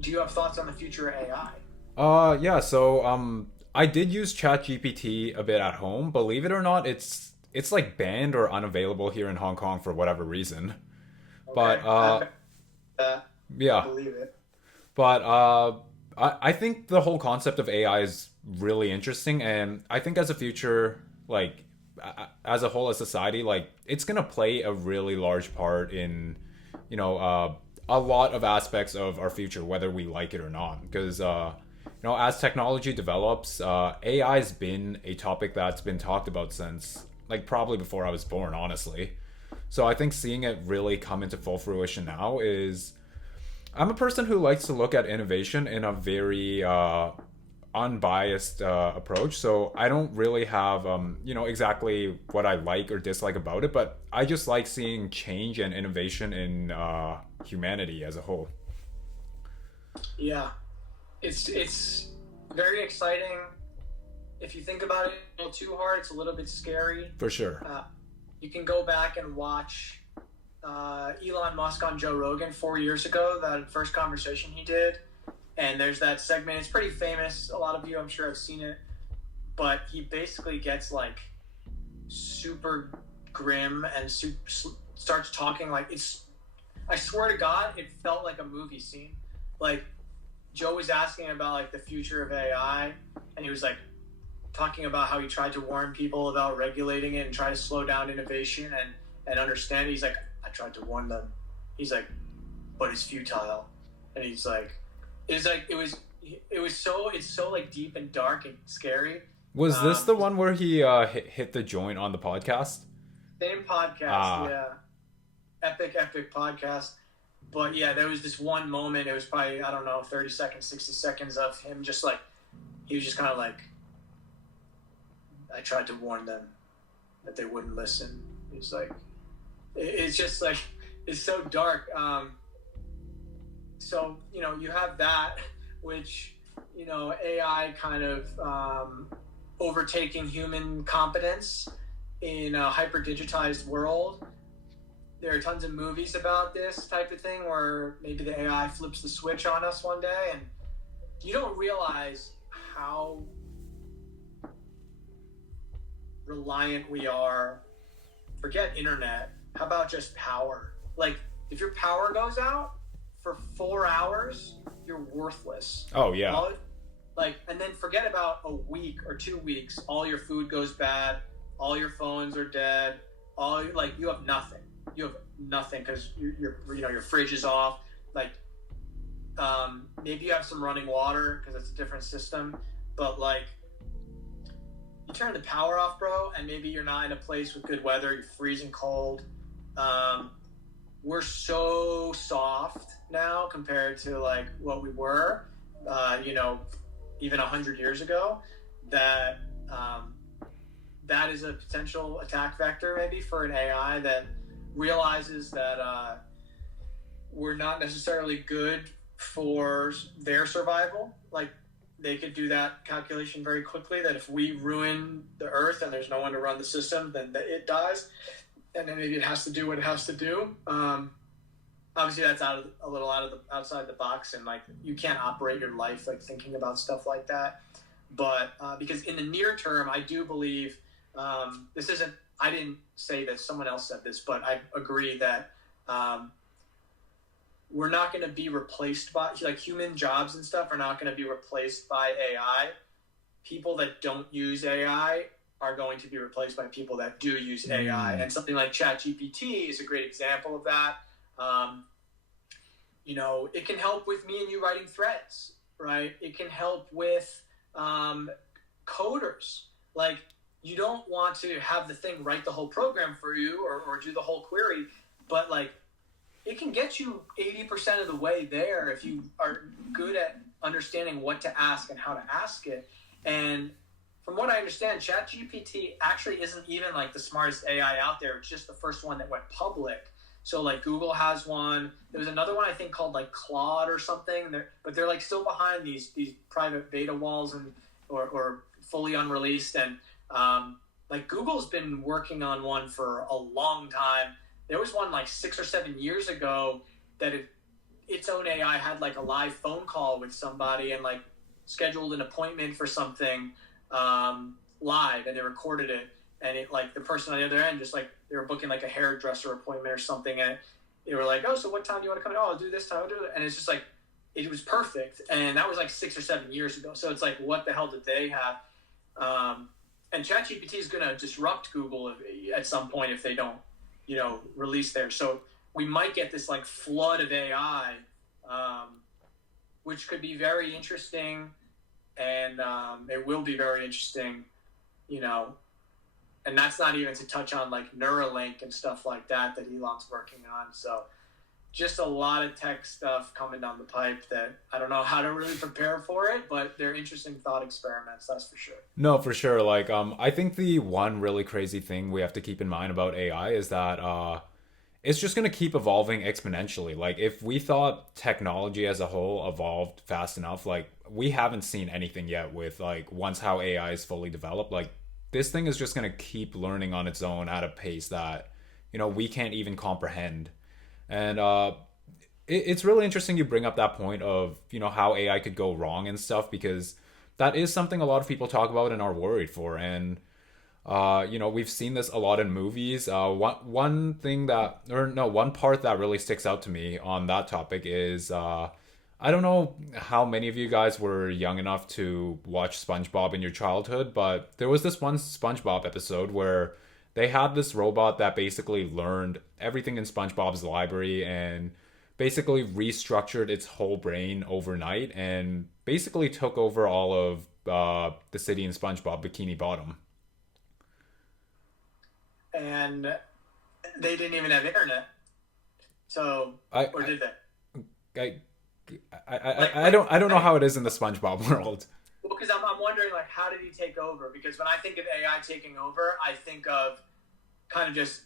do you have thoughts on the future of AI? Yeah, so I did use Chat GPT a bit at home. Believe it or not, it's like banned or unavailable here in Hong Kong for whatever reason. Okay. But yeah. I believe it. But I think the whole concept of AI is really interesting, and I think as a future, like as a whole, as society, like it's gonna play a really large part in, a lot of aspects of our future, whether we like it or not. Because as technology develops, AI's been a topic that's been talked about since like probably before I was born, honestly. So I think seeing it really come into full fruition now is... I'm a person who likes to look at innovation in a very unbiased approach. So I don't really have, exactly what I like or dislike about it, but I just like seeing change and innovation in humanity as a whole. Yeah, it's very exciting. If you think about it a little too hard, it's a little bit scary. For sure. You can go back and watch Elon Musk on Joe Rogan 4 years ago, that first conversation he did. And there's that segment. It's pretty famous. A lot of you, I'm sure, have seen it. But he basically gets like super grim and starts talking like it's. I swear to God, it felt like a movie scene. Like Joe was asking about like the future of AI, and he was like talking about how he tried to warn people about regulating it and try to slow down innovation and understand. He's like, I tried to warn them. He's like, but it's futile. And he's like, it's so like deep and dark and scary. Was this the one where he hit the joint on the podcast? Same podcast, yeah. Epic podcast. But yeah, there was this one moment. It was probably, I don't know, 30 seconds, 60 seconds of him just like, he was just kind of like, I tried to warn them that they wouldn't listen. It's like, it's just like, it's so dark. So, you know, you have that, which, you know, AI kind of overtaking human competence in a hyper digitized world. There are tons of movies about this type of thing where maybe the AI flips the switch on us one day, and you don't realize how reliant we are. Forget internet. How about just power? Like, if your power goes out for 4 hours, you're worthless. Oh, yeah. And then forget about a week or 2 weeks. All your food goes bad. All your phones are dead. You have nothing. You have nothing because your fridge is off. Like, maybe you have some running water because it's a different system. But like, you turn the power off, bro, and maybe you're not in a place with good weather. You're freezing cold. We're so soft now compared to like what we were, even 100 years ago, that that is a potential attack vector maybe for an AI that realizes that we're not necessarily good for their survival. Like, they could do that calculation very quickly, that if we ruin the earth and there's no one to run the system, then it dies. And then maybe it has to do what it has to do. Obviously, that's outside the box, and like, you can't operate your life like thinking about stuff like that. But because in the near term, I do believe this isn't. I didn't say this. Someone else said this, but I agree that we're not going to be replaced by, like, human jobs and stuff are not going to be replaced by AI. People that don't use AI are going to be replaced by people that do use AI. And something like ChatGPT is a great example of that. It can help with me and you writing threads, right? It can help with coders. Like, you don't want to have the thing write the whole program for you or do the whole query, but like, it can get you 80% of the way there if you are good at understanding what to ask and how to ask it. And from what I understand, ChatGPT actually isn't even like the smartest AI out there. It's just the first one that went public. So like, Google has one. There was another one I think called like Claude or something. But they're like still behind these private beta walls or fully unreleased. And like, Google's been working on one for a long time. There was one like 6 or 7 years ago that its own AI had like a live phone call with somebody and like scheduled an appointment for something live, and they recorded it, and it, like, the person on the other end, just like, they were booking like a hairdresser appointment or something, and they were like, oh, so what time do you want to come in? Oh, I'll do this time, I'll do it. And it's just like, it was perfect. And that was like 6 or 7 years ago. So it's like, what the hell did they have? And ChatGPT is going to disrupt Google at some point if they don't, release theirs. So we might get this like flood of AI, which could be very interesting. And it will be very interesting, and that's not even to touch on like Neuralink and stuff like that Elon's working on. So just a lot of tech stuff coming down the pipe that I don't know how to really prepare for it, but they're interesting thought experiments, that's for sure. No, for sure. Like, I think the one really crazy thing we have to keep in mind about AI is that it's just going to keep evolving exponentially. Like, if we thought technology as a whole evolved fast enough, like, we haven't seen anything yet with like, once how AI is fully developed, like, this thing is just going to keep learning on its own at a pace that, we can't even comprehend. And it's really interesting you bring up that point of how AI could go wrong and stuff, because that is something a lot of people talk about and are worried for. And we've seen this a lot in movies. One thing that, or no, one part that really sticks out to me on that topic is I don't know how many of you guys were young enough to watch SpongeBob in your childhood, but there was this one SpongeBob episode where they had this robot that basically learned everything in SpongeBob's library and basically restructured its whole brain overnight and basically took over all of the city in SpongeBob Bikini Bottom. And they didn't even have internet. So, or did they? I don't know how it is in the SpongeBob world. Well, because I'm wondering, like, how did he take over? Because when I think of AI taking over, I think of kind of just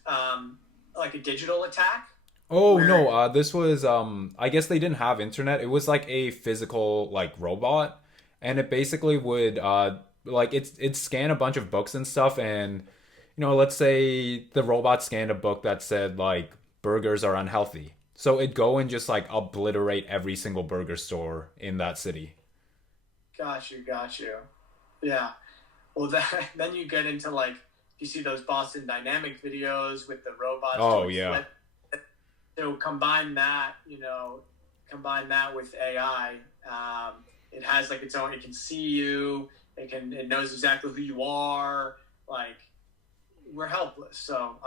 like a digital attack. Oh no, this was I guess they didn't have internet. It was like a physical like robot, and it basically would like it'd scan a bunch of books and stuff, and let's say the robot scanned a book that said like burgers are unhealthy. So it'd go and just like obliterate every single burger store in that city. Got you. Yeah. Well, then you get into like, you see those Boston Dynamic videos with the robots. Oh yeah. So combine that with AI. It has like its own. It can see you. It knows exactly who you are. Like, we're helpless. So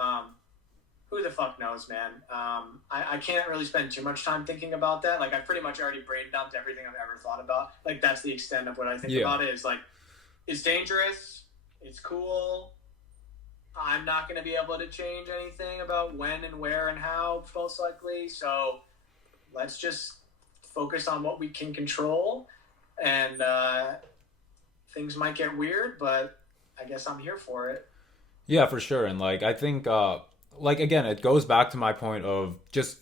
who the fuck knows, man? I can't really spend too much time thinking about that. Like, I pretty much already brain dumped everything I've ever thought about. Like, that's the extent of what I think about it. Is like, it's dangerous. It's cool. I'm not going to be able to change anything about when and where and how, most likely. So let's just focus on what we can control. And things might get weird, but I guess I'm here for it. Yeah, for sure. And like, I think, like, again, it goes back to my point of just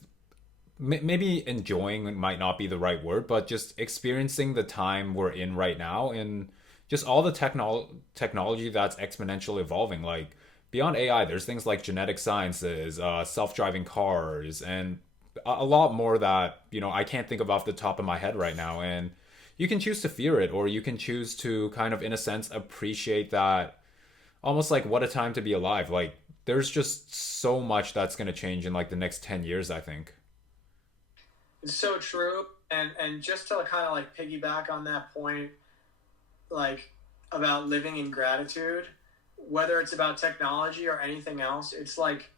maybe enjoying might not be the right word, but just experiencing the time we're in right now and just all the technology that's exponentially evolving. Like, beyond AI, there's things like genetic sciences, self-driving cars, and a lot more that, I can't think of off the top of my head right now. And you can choose to fear it, or you can choose to kind of, in a sense, appreciate that, almost like what a time to be alive. Like, there's just so much that's going to change in like the next 10 years, I think. It's so true. And just to kind of like piggyback on that point, like about living in gratitude, whether it's about technology or anything else, it's like,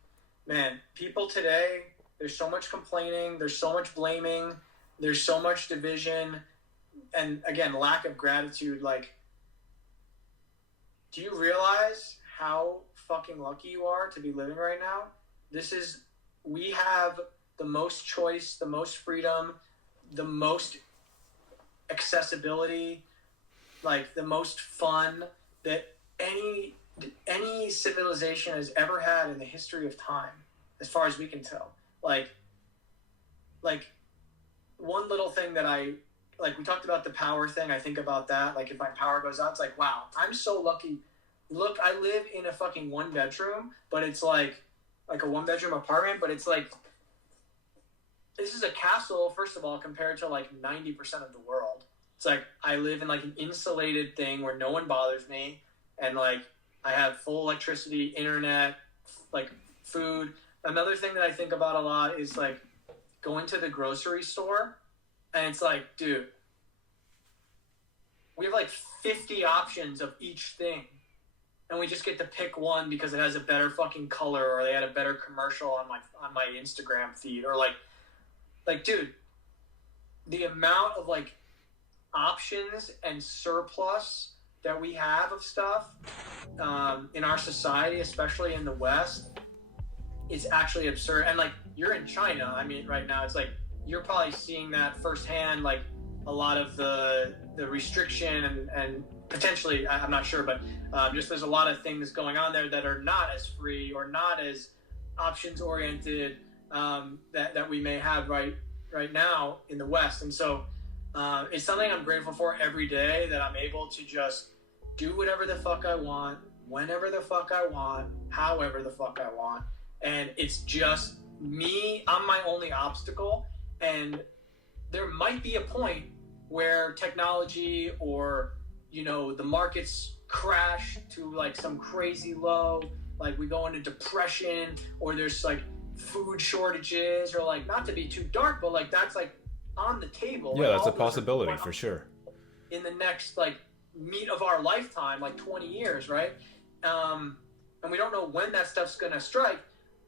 man, people today, there's so much complaining, there's so much blaming, there's so much division, and again, lack of gratitude. Like, do you realize how fucking lucky you are to be living right now? We have the most choice, the most freedom, the most accessibility, like the most fun that any civilization has ever had in the history of time, as far as we can tell. Like one little thing that we talked about the power thing. I think about that. Like, if my power goes out, it's like, wow, I'm so lucky. Look, I live in a fucking one bedroom, but it's like a one bedroom apartment, but it's like, this is a castle, first of all, compared to like 90% of the world. It's like, I live in like an insulated thing where no one bothers me. And like, I have full electricity, internet, like food. Another thing that I think about a lot is like going to the grocery store, and it's like, dude, we have like 50 options of each thing, and we just get to pick one because it has a better fucking color, or they had a better commercial on my Instagram feed, or like, dude, the amount of like options and surplus that we have of stuff in our society, especially in the West, is actually absurd. And like, you're in China, I mean, right now, it's like, you're probably seeing that firsthand, like a lot of the restriction and potentially, I'm not sure, but just there's a lot of things going on there that are not as free or not as options oriented that we may have right now in the West. And so it's something I'm grateful for every day, that I'm able to just do whatever the fuck I want, whenever the fuck I want, however the fuck I want. and it's just me. I'm my only obstacle, and there might be a point where technology or the markets crash to like some crazy low, like we go into depression, or there's like food shortages, or like, not to be too dark, but like that's like on the table. Yeah, Like, that's all a those possibility for sure. in the next like meat of our lifetime, like 20 years, right? And we don't know when that stuff's gonna strike,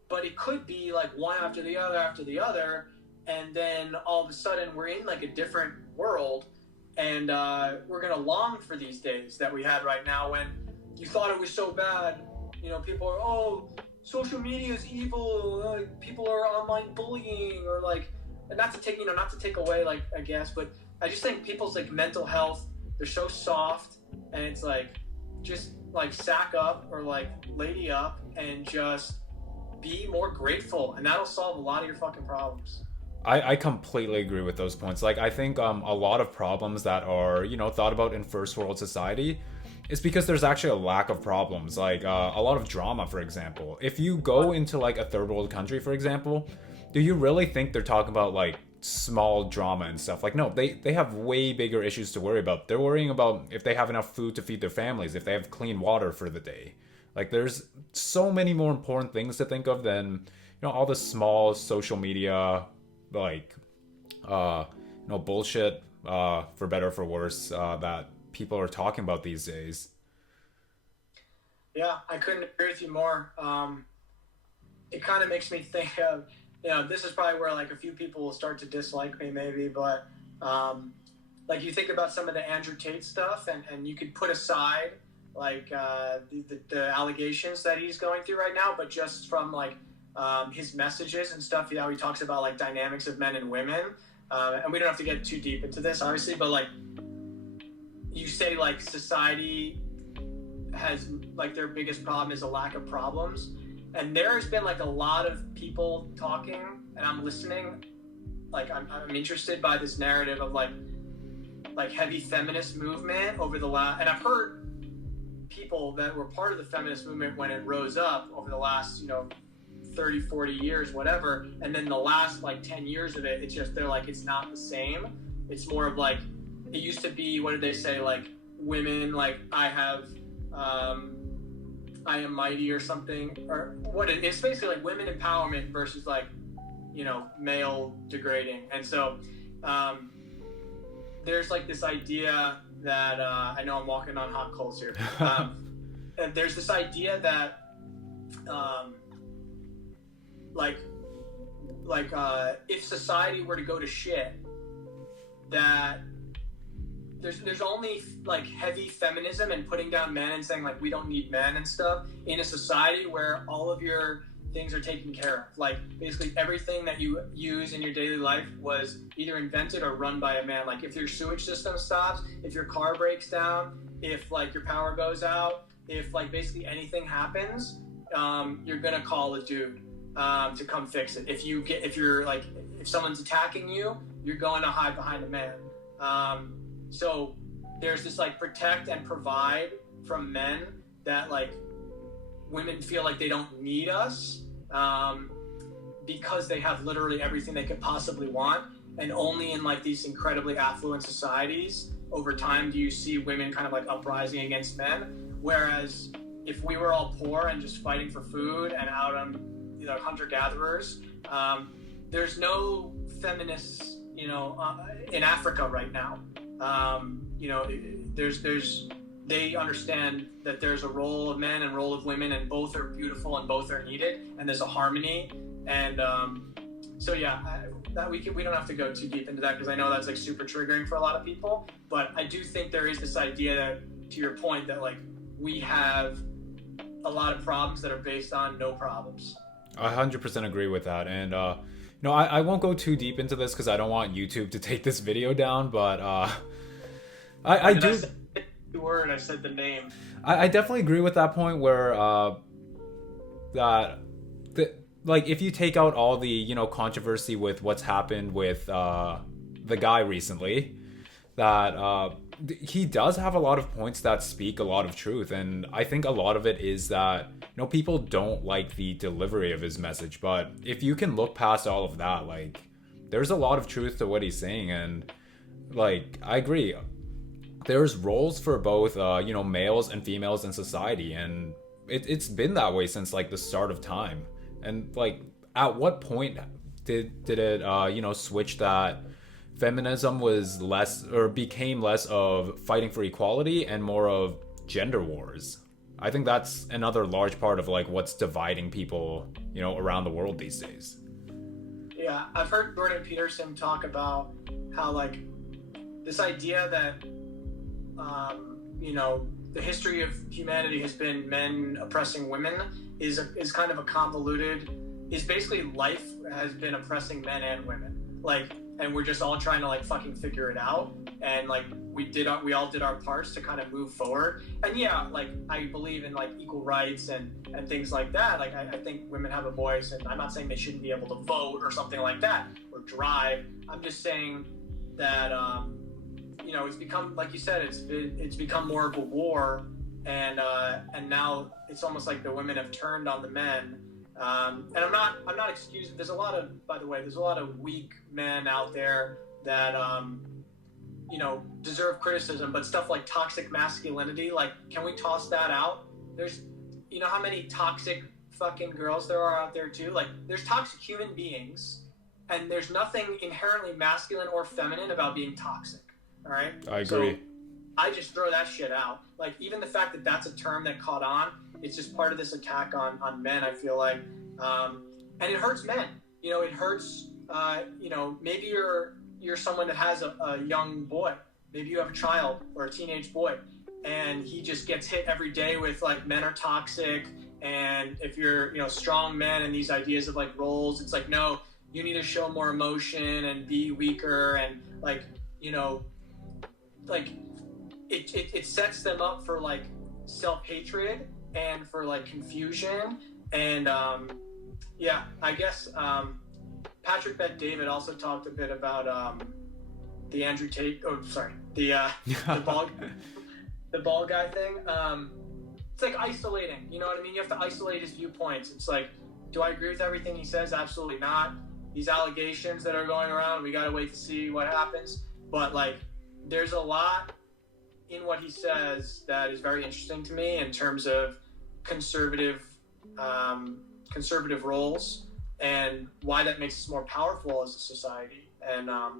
but it could be like one after the other, and then all of a sudden we're in like a different world, and we're gonna long for these days that we had right now when you thought it was so bad. People are, oh, social media is evil. People are online bullying, or like, and not to take away, like, I guess, but I just think people's like mental health, they're so soft, and it's like, just like sack up, or like lady up, and just be more grateful, and that'll solve a lot of your fucking problems. I completely agree with those points. Like, I think a lot of problems that are, thought about in first world society is because there's actually a lack of problems. Like, a lot of drama, for example. If you go into, like, a third world country, for example, do you really think they're talking about, like, small drama and stuff? Like, no, they have way bigger issues to worry about. They're worrying about if they have enough food to feed their families, if they have clean water for the day. Like, there's so many more important things to think of than, all the small social media, like, bullshit, for better or for worse, that people are talking about these days. Yeah, I couldn't agree with you more. It kind of makes me think of, this is probably where like a few people will start to dislike me maybe, but like you think about some of the Andrew Tate stuff, and you could put aside like the allegations that he's going through right now, but just from like his messages and stuff, he talks about like dynamics of men and women, and we don't have to get too deep into this obviously, but like you say like society has like their biggest problem is a lack of problems, and there's been like a lot of people talking, and I'm listening, like I'm interested by this narrative of like heavy feminist movement over the last, and I've heard people that were part of the feminist movement when it rose up over the last 30 40 years, whatever, and then the last like 10 years of it, it's just, they're like, it's not the same. It's more of like, it used to be, what did they say, like women, like I am mighty or something, or what it's basically like women empowerment versus like male degrading. And so there's like this idea that I know I'm walking on hot coals here. And there's this idea that if society were to go to shit, that there's only like heavy feminism and putting down men and saying like we don't need men and stuff in a society where all of your things are taken care of. Like basically everything that you use in your daily life was either invented or run by a man. Like if your sewage system stops, if your car breaks down, if like your power goes out, if like basically anything happens, you're gonna call a dude to come fix it. If someone's attacking you, you're going to hide behind a man. So there's this like protect and provide from men that like women feel like they don't need us because they have literally everything they could possibly want. And only in like these incredibly affluent societies over time do you see women kind of like uprising against men. Whereas if we were all poor and just fighting for food and out on hunter-gatherers, there's no feminists in Africa right now. They understand that there's a role of men and role of women, and both are beautiful and both are needed, and there's a harmony. And we don't have to go too deep into that because I know that's like super triggering for a lot of people. But I do think there is this idea that, to your point, that like we have a lot of problems that are based on no problems. I 100% agree with that. And I won't go too deep into this because I don't want YouTube to take this video down, but I do. I said the word, I said the name. I definitely agree with that point where like if you take out all the controversy with what's happened with the guy recently, that he does have a lot of points that speak a lot of truth, and I think a lot of it is that people don't like the delivery of his message. But if you can look past all of that, like, there's a lot of truth to what he's saying. And like, I agree, there's roles for both males and females in society, and it's been that way since like the start of time. And like, at what point did it switch that feminism was less, or became less of fighting for equality and more of gender wars? I think that's another large part of like what's dividing people around the world these days. Yeah, I've heard Jordan Peterson talk about how like this idea that the history of humanity has been men oppressing women is kind of a convoluted. Is basically life has been oppressing men and women, like, and we're just all trying to like fucking figure it out, and like we all did our parts to kind of move forward. And yeah, like I believe in like equal rights and things like that. Like I think women have a voice, and I'm not saying they shouldn't be able to vote or something like that or drive. I'm just saying that it's become, like you said, it's become more of a war, and now it's almost like the women have turned on the men. And I'm not excusing. There's a lot of weak men out there that deserve criticism, but stuff like toxic masculinity, like, can we toss that out? There's how many toxic fucking girls there are out there too. Like, there's toxic human beings, and there's nothing inherently masculine or feminine about being toxic. All right, I agree. So I just throw that shit out. Like, even the fact that that's a term that caught on, it's just part of this attack on men, I feel like. And it hurts men. It hurts, maybe you're someone that has a young boy. Maybe you have a child or a teenage boy, and he just gets hit every day with, like, men are toxic. And if you're, strong men and these ideas of, like, roles, it's like, no, you need to show more emotion and be weaker. And, like, like, it sets them up for, like, self-hatred and for, like, confusion. And I guess Patrick Bet-David also talked a bit about the Andrew Tate. Oh, sorry, the ball guy thing. It's like isolating. You know what I mean? You have to isolate his viewpoints. It's like, do I agree with everything he says? Absolutely not. These allegations that are going around, we gotta wait to see what happens. But, like, there's a lot in what he says that is very interesting to me in terms of conservative roles and why that makes us more powerful as a society. And I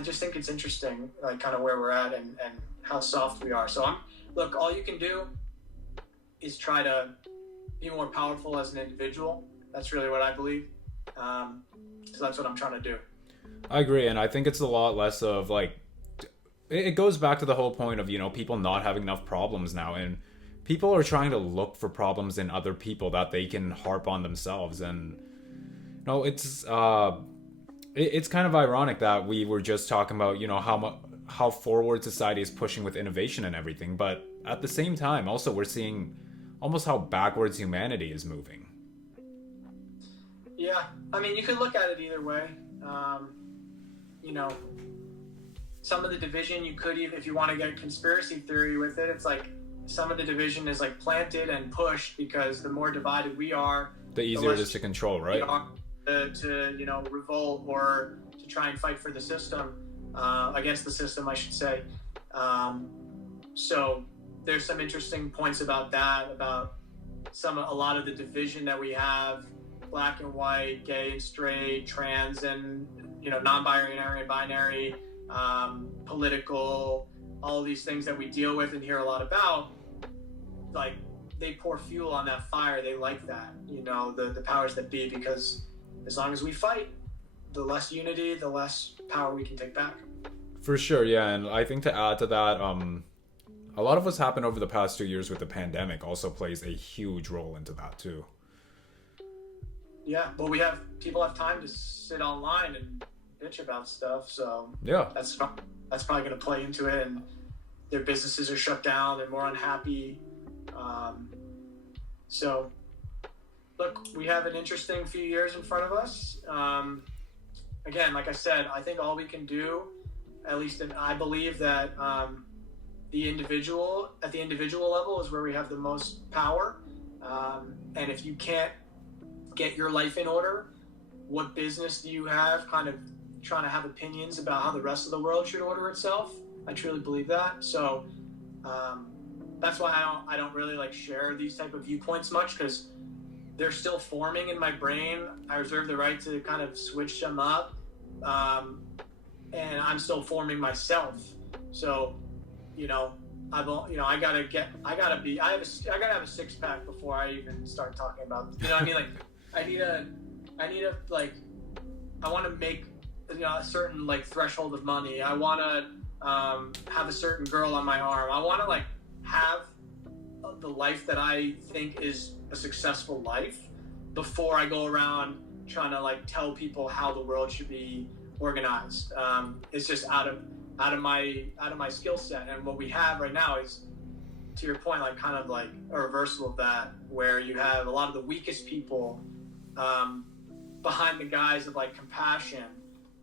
just think it's interesting, like, kind of where we're at and how soft we are. So look, all you can do is try to be more powerful as an individual. That's really what I believe. So that's what I'm trying to do. I agree, and I think it's a lot less of, like, it goes back to the whole point of, people not having enough problems now, and people are trying to look for problems in other people that they can harp on themselves. And it's kind of ironic that we were just talking about how forward society is pushing with innovation and everything, but at the same time also we're seeing almost how backwards humanity is moving. Yeah, I mean, you could look at it either way. Some of the division, you could even, if you want to get conspiracy theory with it, it's like some of the division is, like, planted and pushed because the more divided we are, the easier it is to control, right? To revolt or to try and fight for the system, against the system, I should say. So there's some interesting points about that, about a lot of the division that we have, black and white, gay and straight, trans and non-binary and binary, political, all of these things that we deal with and hear a lot about. Like, they pour fuel on that fire. They like that, the powers that be, because as long as we fight, the less unity, the less power we can take back. For sure, yeah. And I think to add to that, a lot of what's happened over the past 2 years with the pandemic also plays a huge role into that too. Yeah, well, people have time to sit online and bitch about stuff, so yeah, that's probably going to play into it, and their businesses are shut down, they're more unhappy. So look, we have an interesting few years in front of us. Again, like I said, I think all we can do At least I believe that the individual at the individual level is where we have the most power. And if you can't get your life in order, what business do you have kind of trying to have opinions about how the rest of the world should order itself? I truly believe that. So that's why I don't really like share these type of viewpoints much, because they're still forming in my brain. I reserve the right to kind of switch them up, and I'm still forming myself. So, I gotta have a six pack before I even start talking about. What I mean? Like, I need a like, I want to make a certain like threshold of money. I want to have a certain girl on my arm. I want to like have the life that I think is a successful life before I go around trying to like tell people how the world should be organized. It's just out of my skill set. And what we have right now is, to your point, like kind of like a reversal of that, where you have a lot of the weakest people behind the guise of like compassion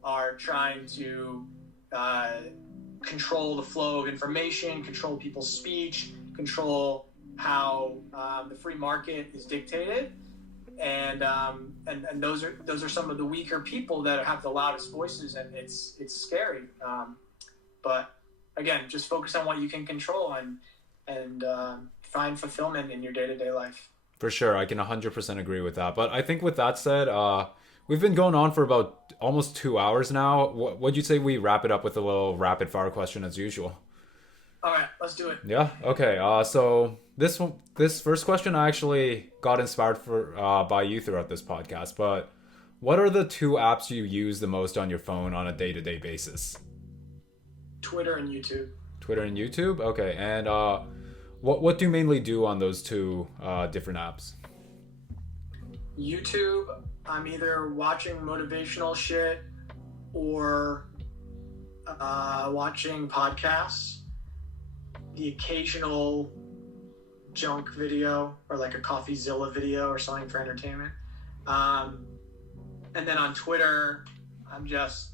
are trying to control the flow of information, control people's speech, control how the free market is dictated, and those are some of the weaker people that have the loudest voices, and it's scary. But again, just focus on what you can control and find fulfillment in your day-to-day life. For sure, I can 100% agree with that. But I think with that said, we've been going on for about almost 2 hours now. Would you say we wrap it up with a little rapid fire question as usual? All right, let's do it. Yeah. Okay. So this first question I actually got inspired by you throughout this podcast. But what are the 2 apps you use the most on your phone on a day-to-day basis? Twitter and YouTube. Twitter and YouTube. Okay. And what do you mainly do on those 2 different apps? YouTube, I'm either watching motivational shit or watching podcasts, the occasional junk video or like a CoffeeZilla video or something for entertainment. And then on Twitter, I'm just,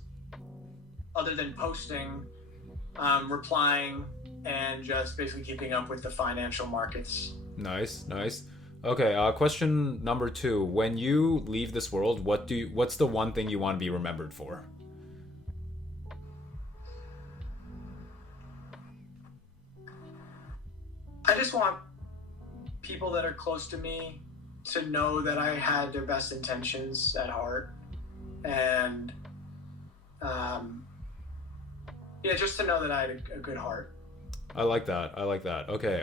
other than posting, replying and just basically keeping up with the financial markets. Nice. Okay, question number 2. When you leave this world, what's the one thing you want to be remembered for? I just want people that are close to me to know that I had their best intentions at heart. And just to know that I had a good heart. I like that. Okay,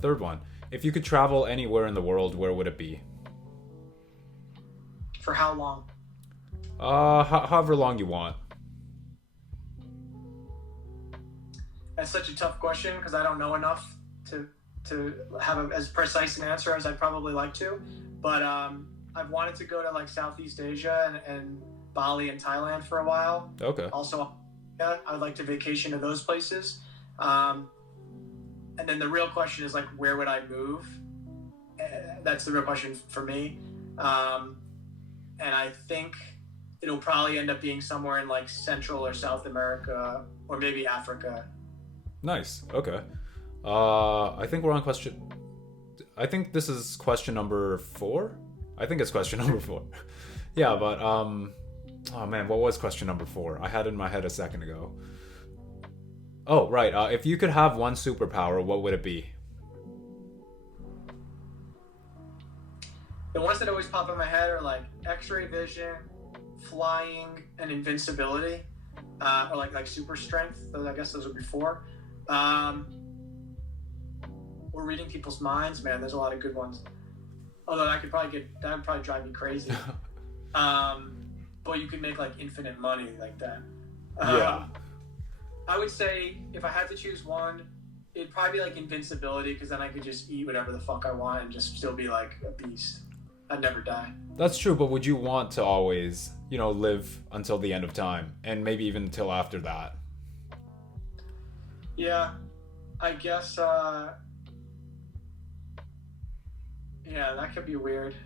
third one. If you could travel anywhere in the world, where would it be? For how long? However long you want. That's such a tough question because I don't know enough to have as precise an answer as I'd probably like to. But I've wanted to go to like Southeast Asia and Bali and Thailand for a while. Okay. Also, I'd like to vacation to those places. And then the real question is like, where would I move? That's the real question for me. And I think it'll probably end up being somewhere in like Central or South America or maybe Africa. Nice. Okay. I think we're on I think this is question number 4. I think it's question number 4. Yeah, but oh man, what was question number 4? I had it in my head a second ago. Oh, right. If you could have one superpower, what would it be? The ones that always pop in my head are like X-ray vision, flying, and invincibility, or like super strength. I guess those would be 4. Or reading people's minds. Man, there's a lot of good ones. Although that would probably drive me crazy. But you could make like infinite money like that. Yeah. I would say if I had to choose one, it'd probably be like invincibility, because then I could just eat whatever the fuck I want and just still be like a beast. I'd never die. That's true, but would you want to always, live until the end of time, and maybe even until after that? Yeah, I guess, that could be weird.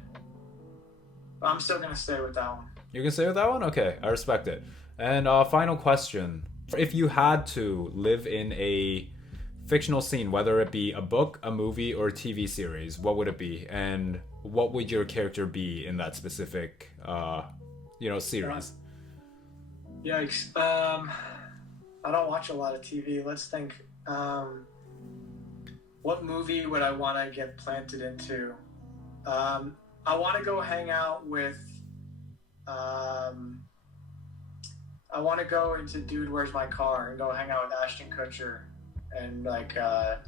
But I'm still gonna stay with that one. You can stay with that one? Okay, I respect it. And final question. If you had to live in a fictional scene, whether it be a book, a movie, or a TV series, what would it be? And what would your character be in that specific, series? Yikes. I don't watch a lot of TV. Let's think. What movie would I want to get planted into? I want to go hang out with. I want to go into Dude, Where's My Car and go hang out with Ashton Kutcher and that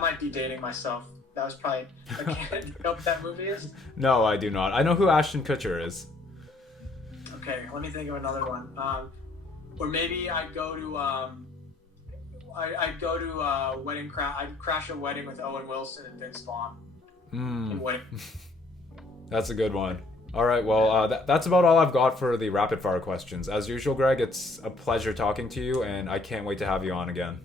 might be dating myself. That was probably. Do you know what that movie is? No, I do not. I know who Ashton Kutcher is. Okay, let me think of another one. Or maybe I'd go to I'd go to I'd crash a wedding with Owen Wilson and Vince Vaughn. That's a good one. All right, well, that's about all I've got for the rapid fire questions. As usual, Greg, it's a pleasure talking to you, and I can't wait to have you on again.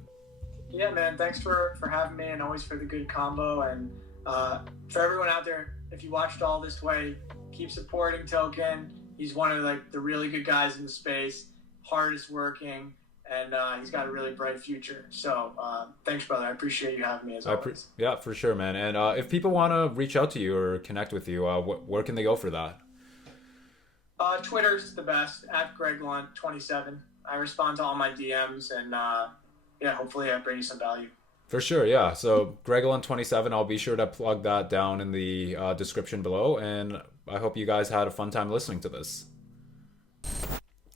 Yeah, man, thanks for having me, and always for the good combo. And for everyone out there, if you watched all this way, keep supporting Token. He's one of the really good guys in the space, hardest working, and he's got a really bright future. So thanks, brother. I appreciate you having me as always. Yeah, for sure, man. And if people want to reach out to you or connect with you, where can they go for that? Twitter's the best, at Greg Lunt 27. I respond to all my DMs, and hopefully I bring you some value. For sure, yeah. So Greg Lunt 27, I'll be sure to plug that down in the description below, and I hope you guys had a fun time listening to this.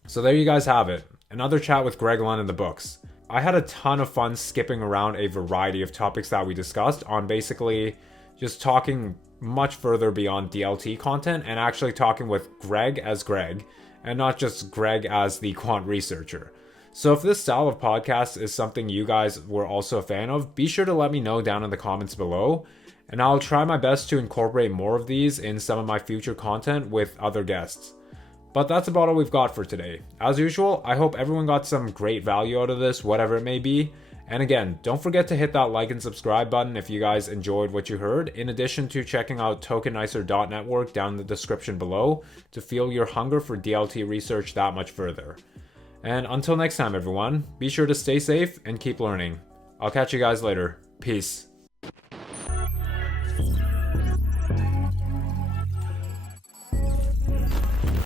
So there you guys have it. Another chat with Greg Lunt in the books. I had a ton of fun skipping around a variety of topics that we discussed on basically just talking much further beyond DLT content and actually talking with Greg as Greg and not just Greg as the quant researcher. So if this style of podcast is something you guys were also a fan of, be sure to let me know down in the comments below, and I'll try my best to incorporate more of these in some of my future content with other guests. But that's about all we've got for today. As usual, I hope everyone got some great value out of this, whatever it may be. And again, don't forget to hit that like and subscribe button if you guys enjoyed what you heard, in addition to checking out Tokenicer.network down in the description below to fuel your hunger for DLT research that much further. And until next time, everyone, be sure to stay safe and keep learning. I'll catch you guys later. Peace.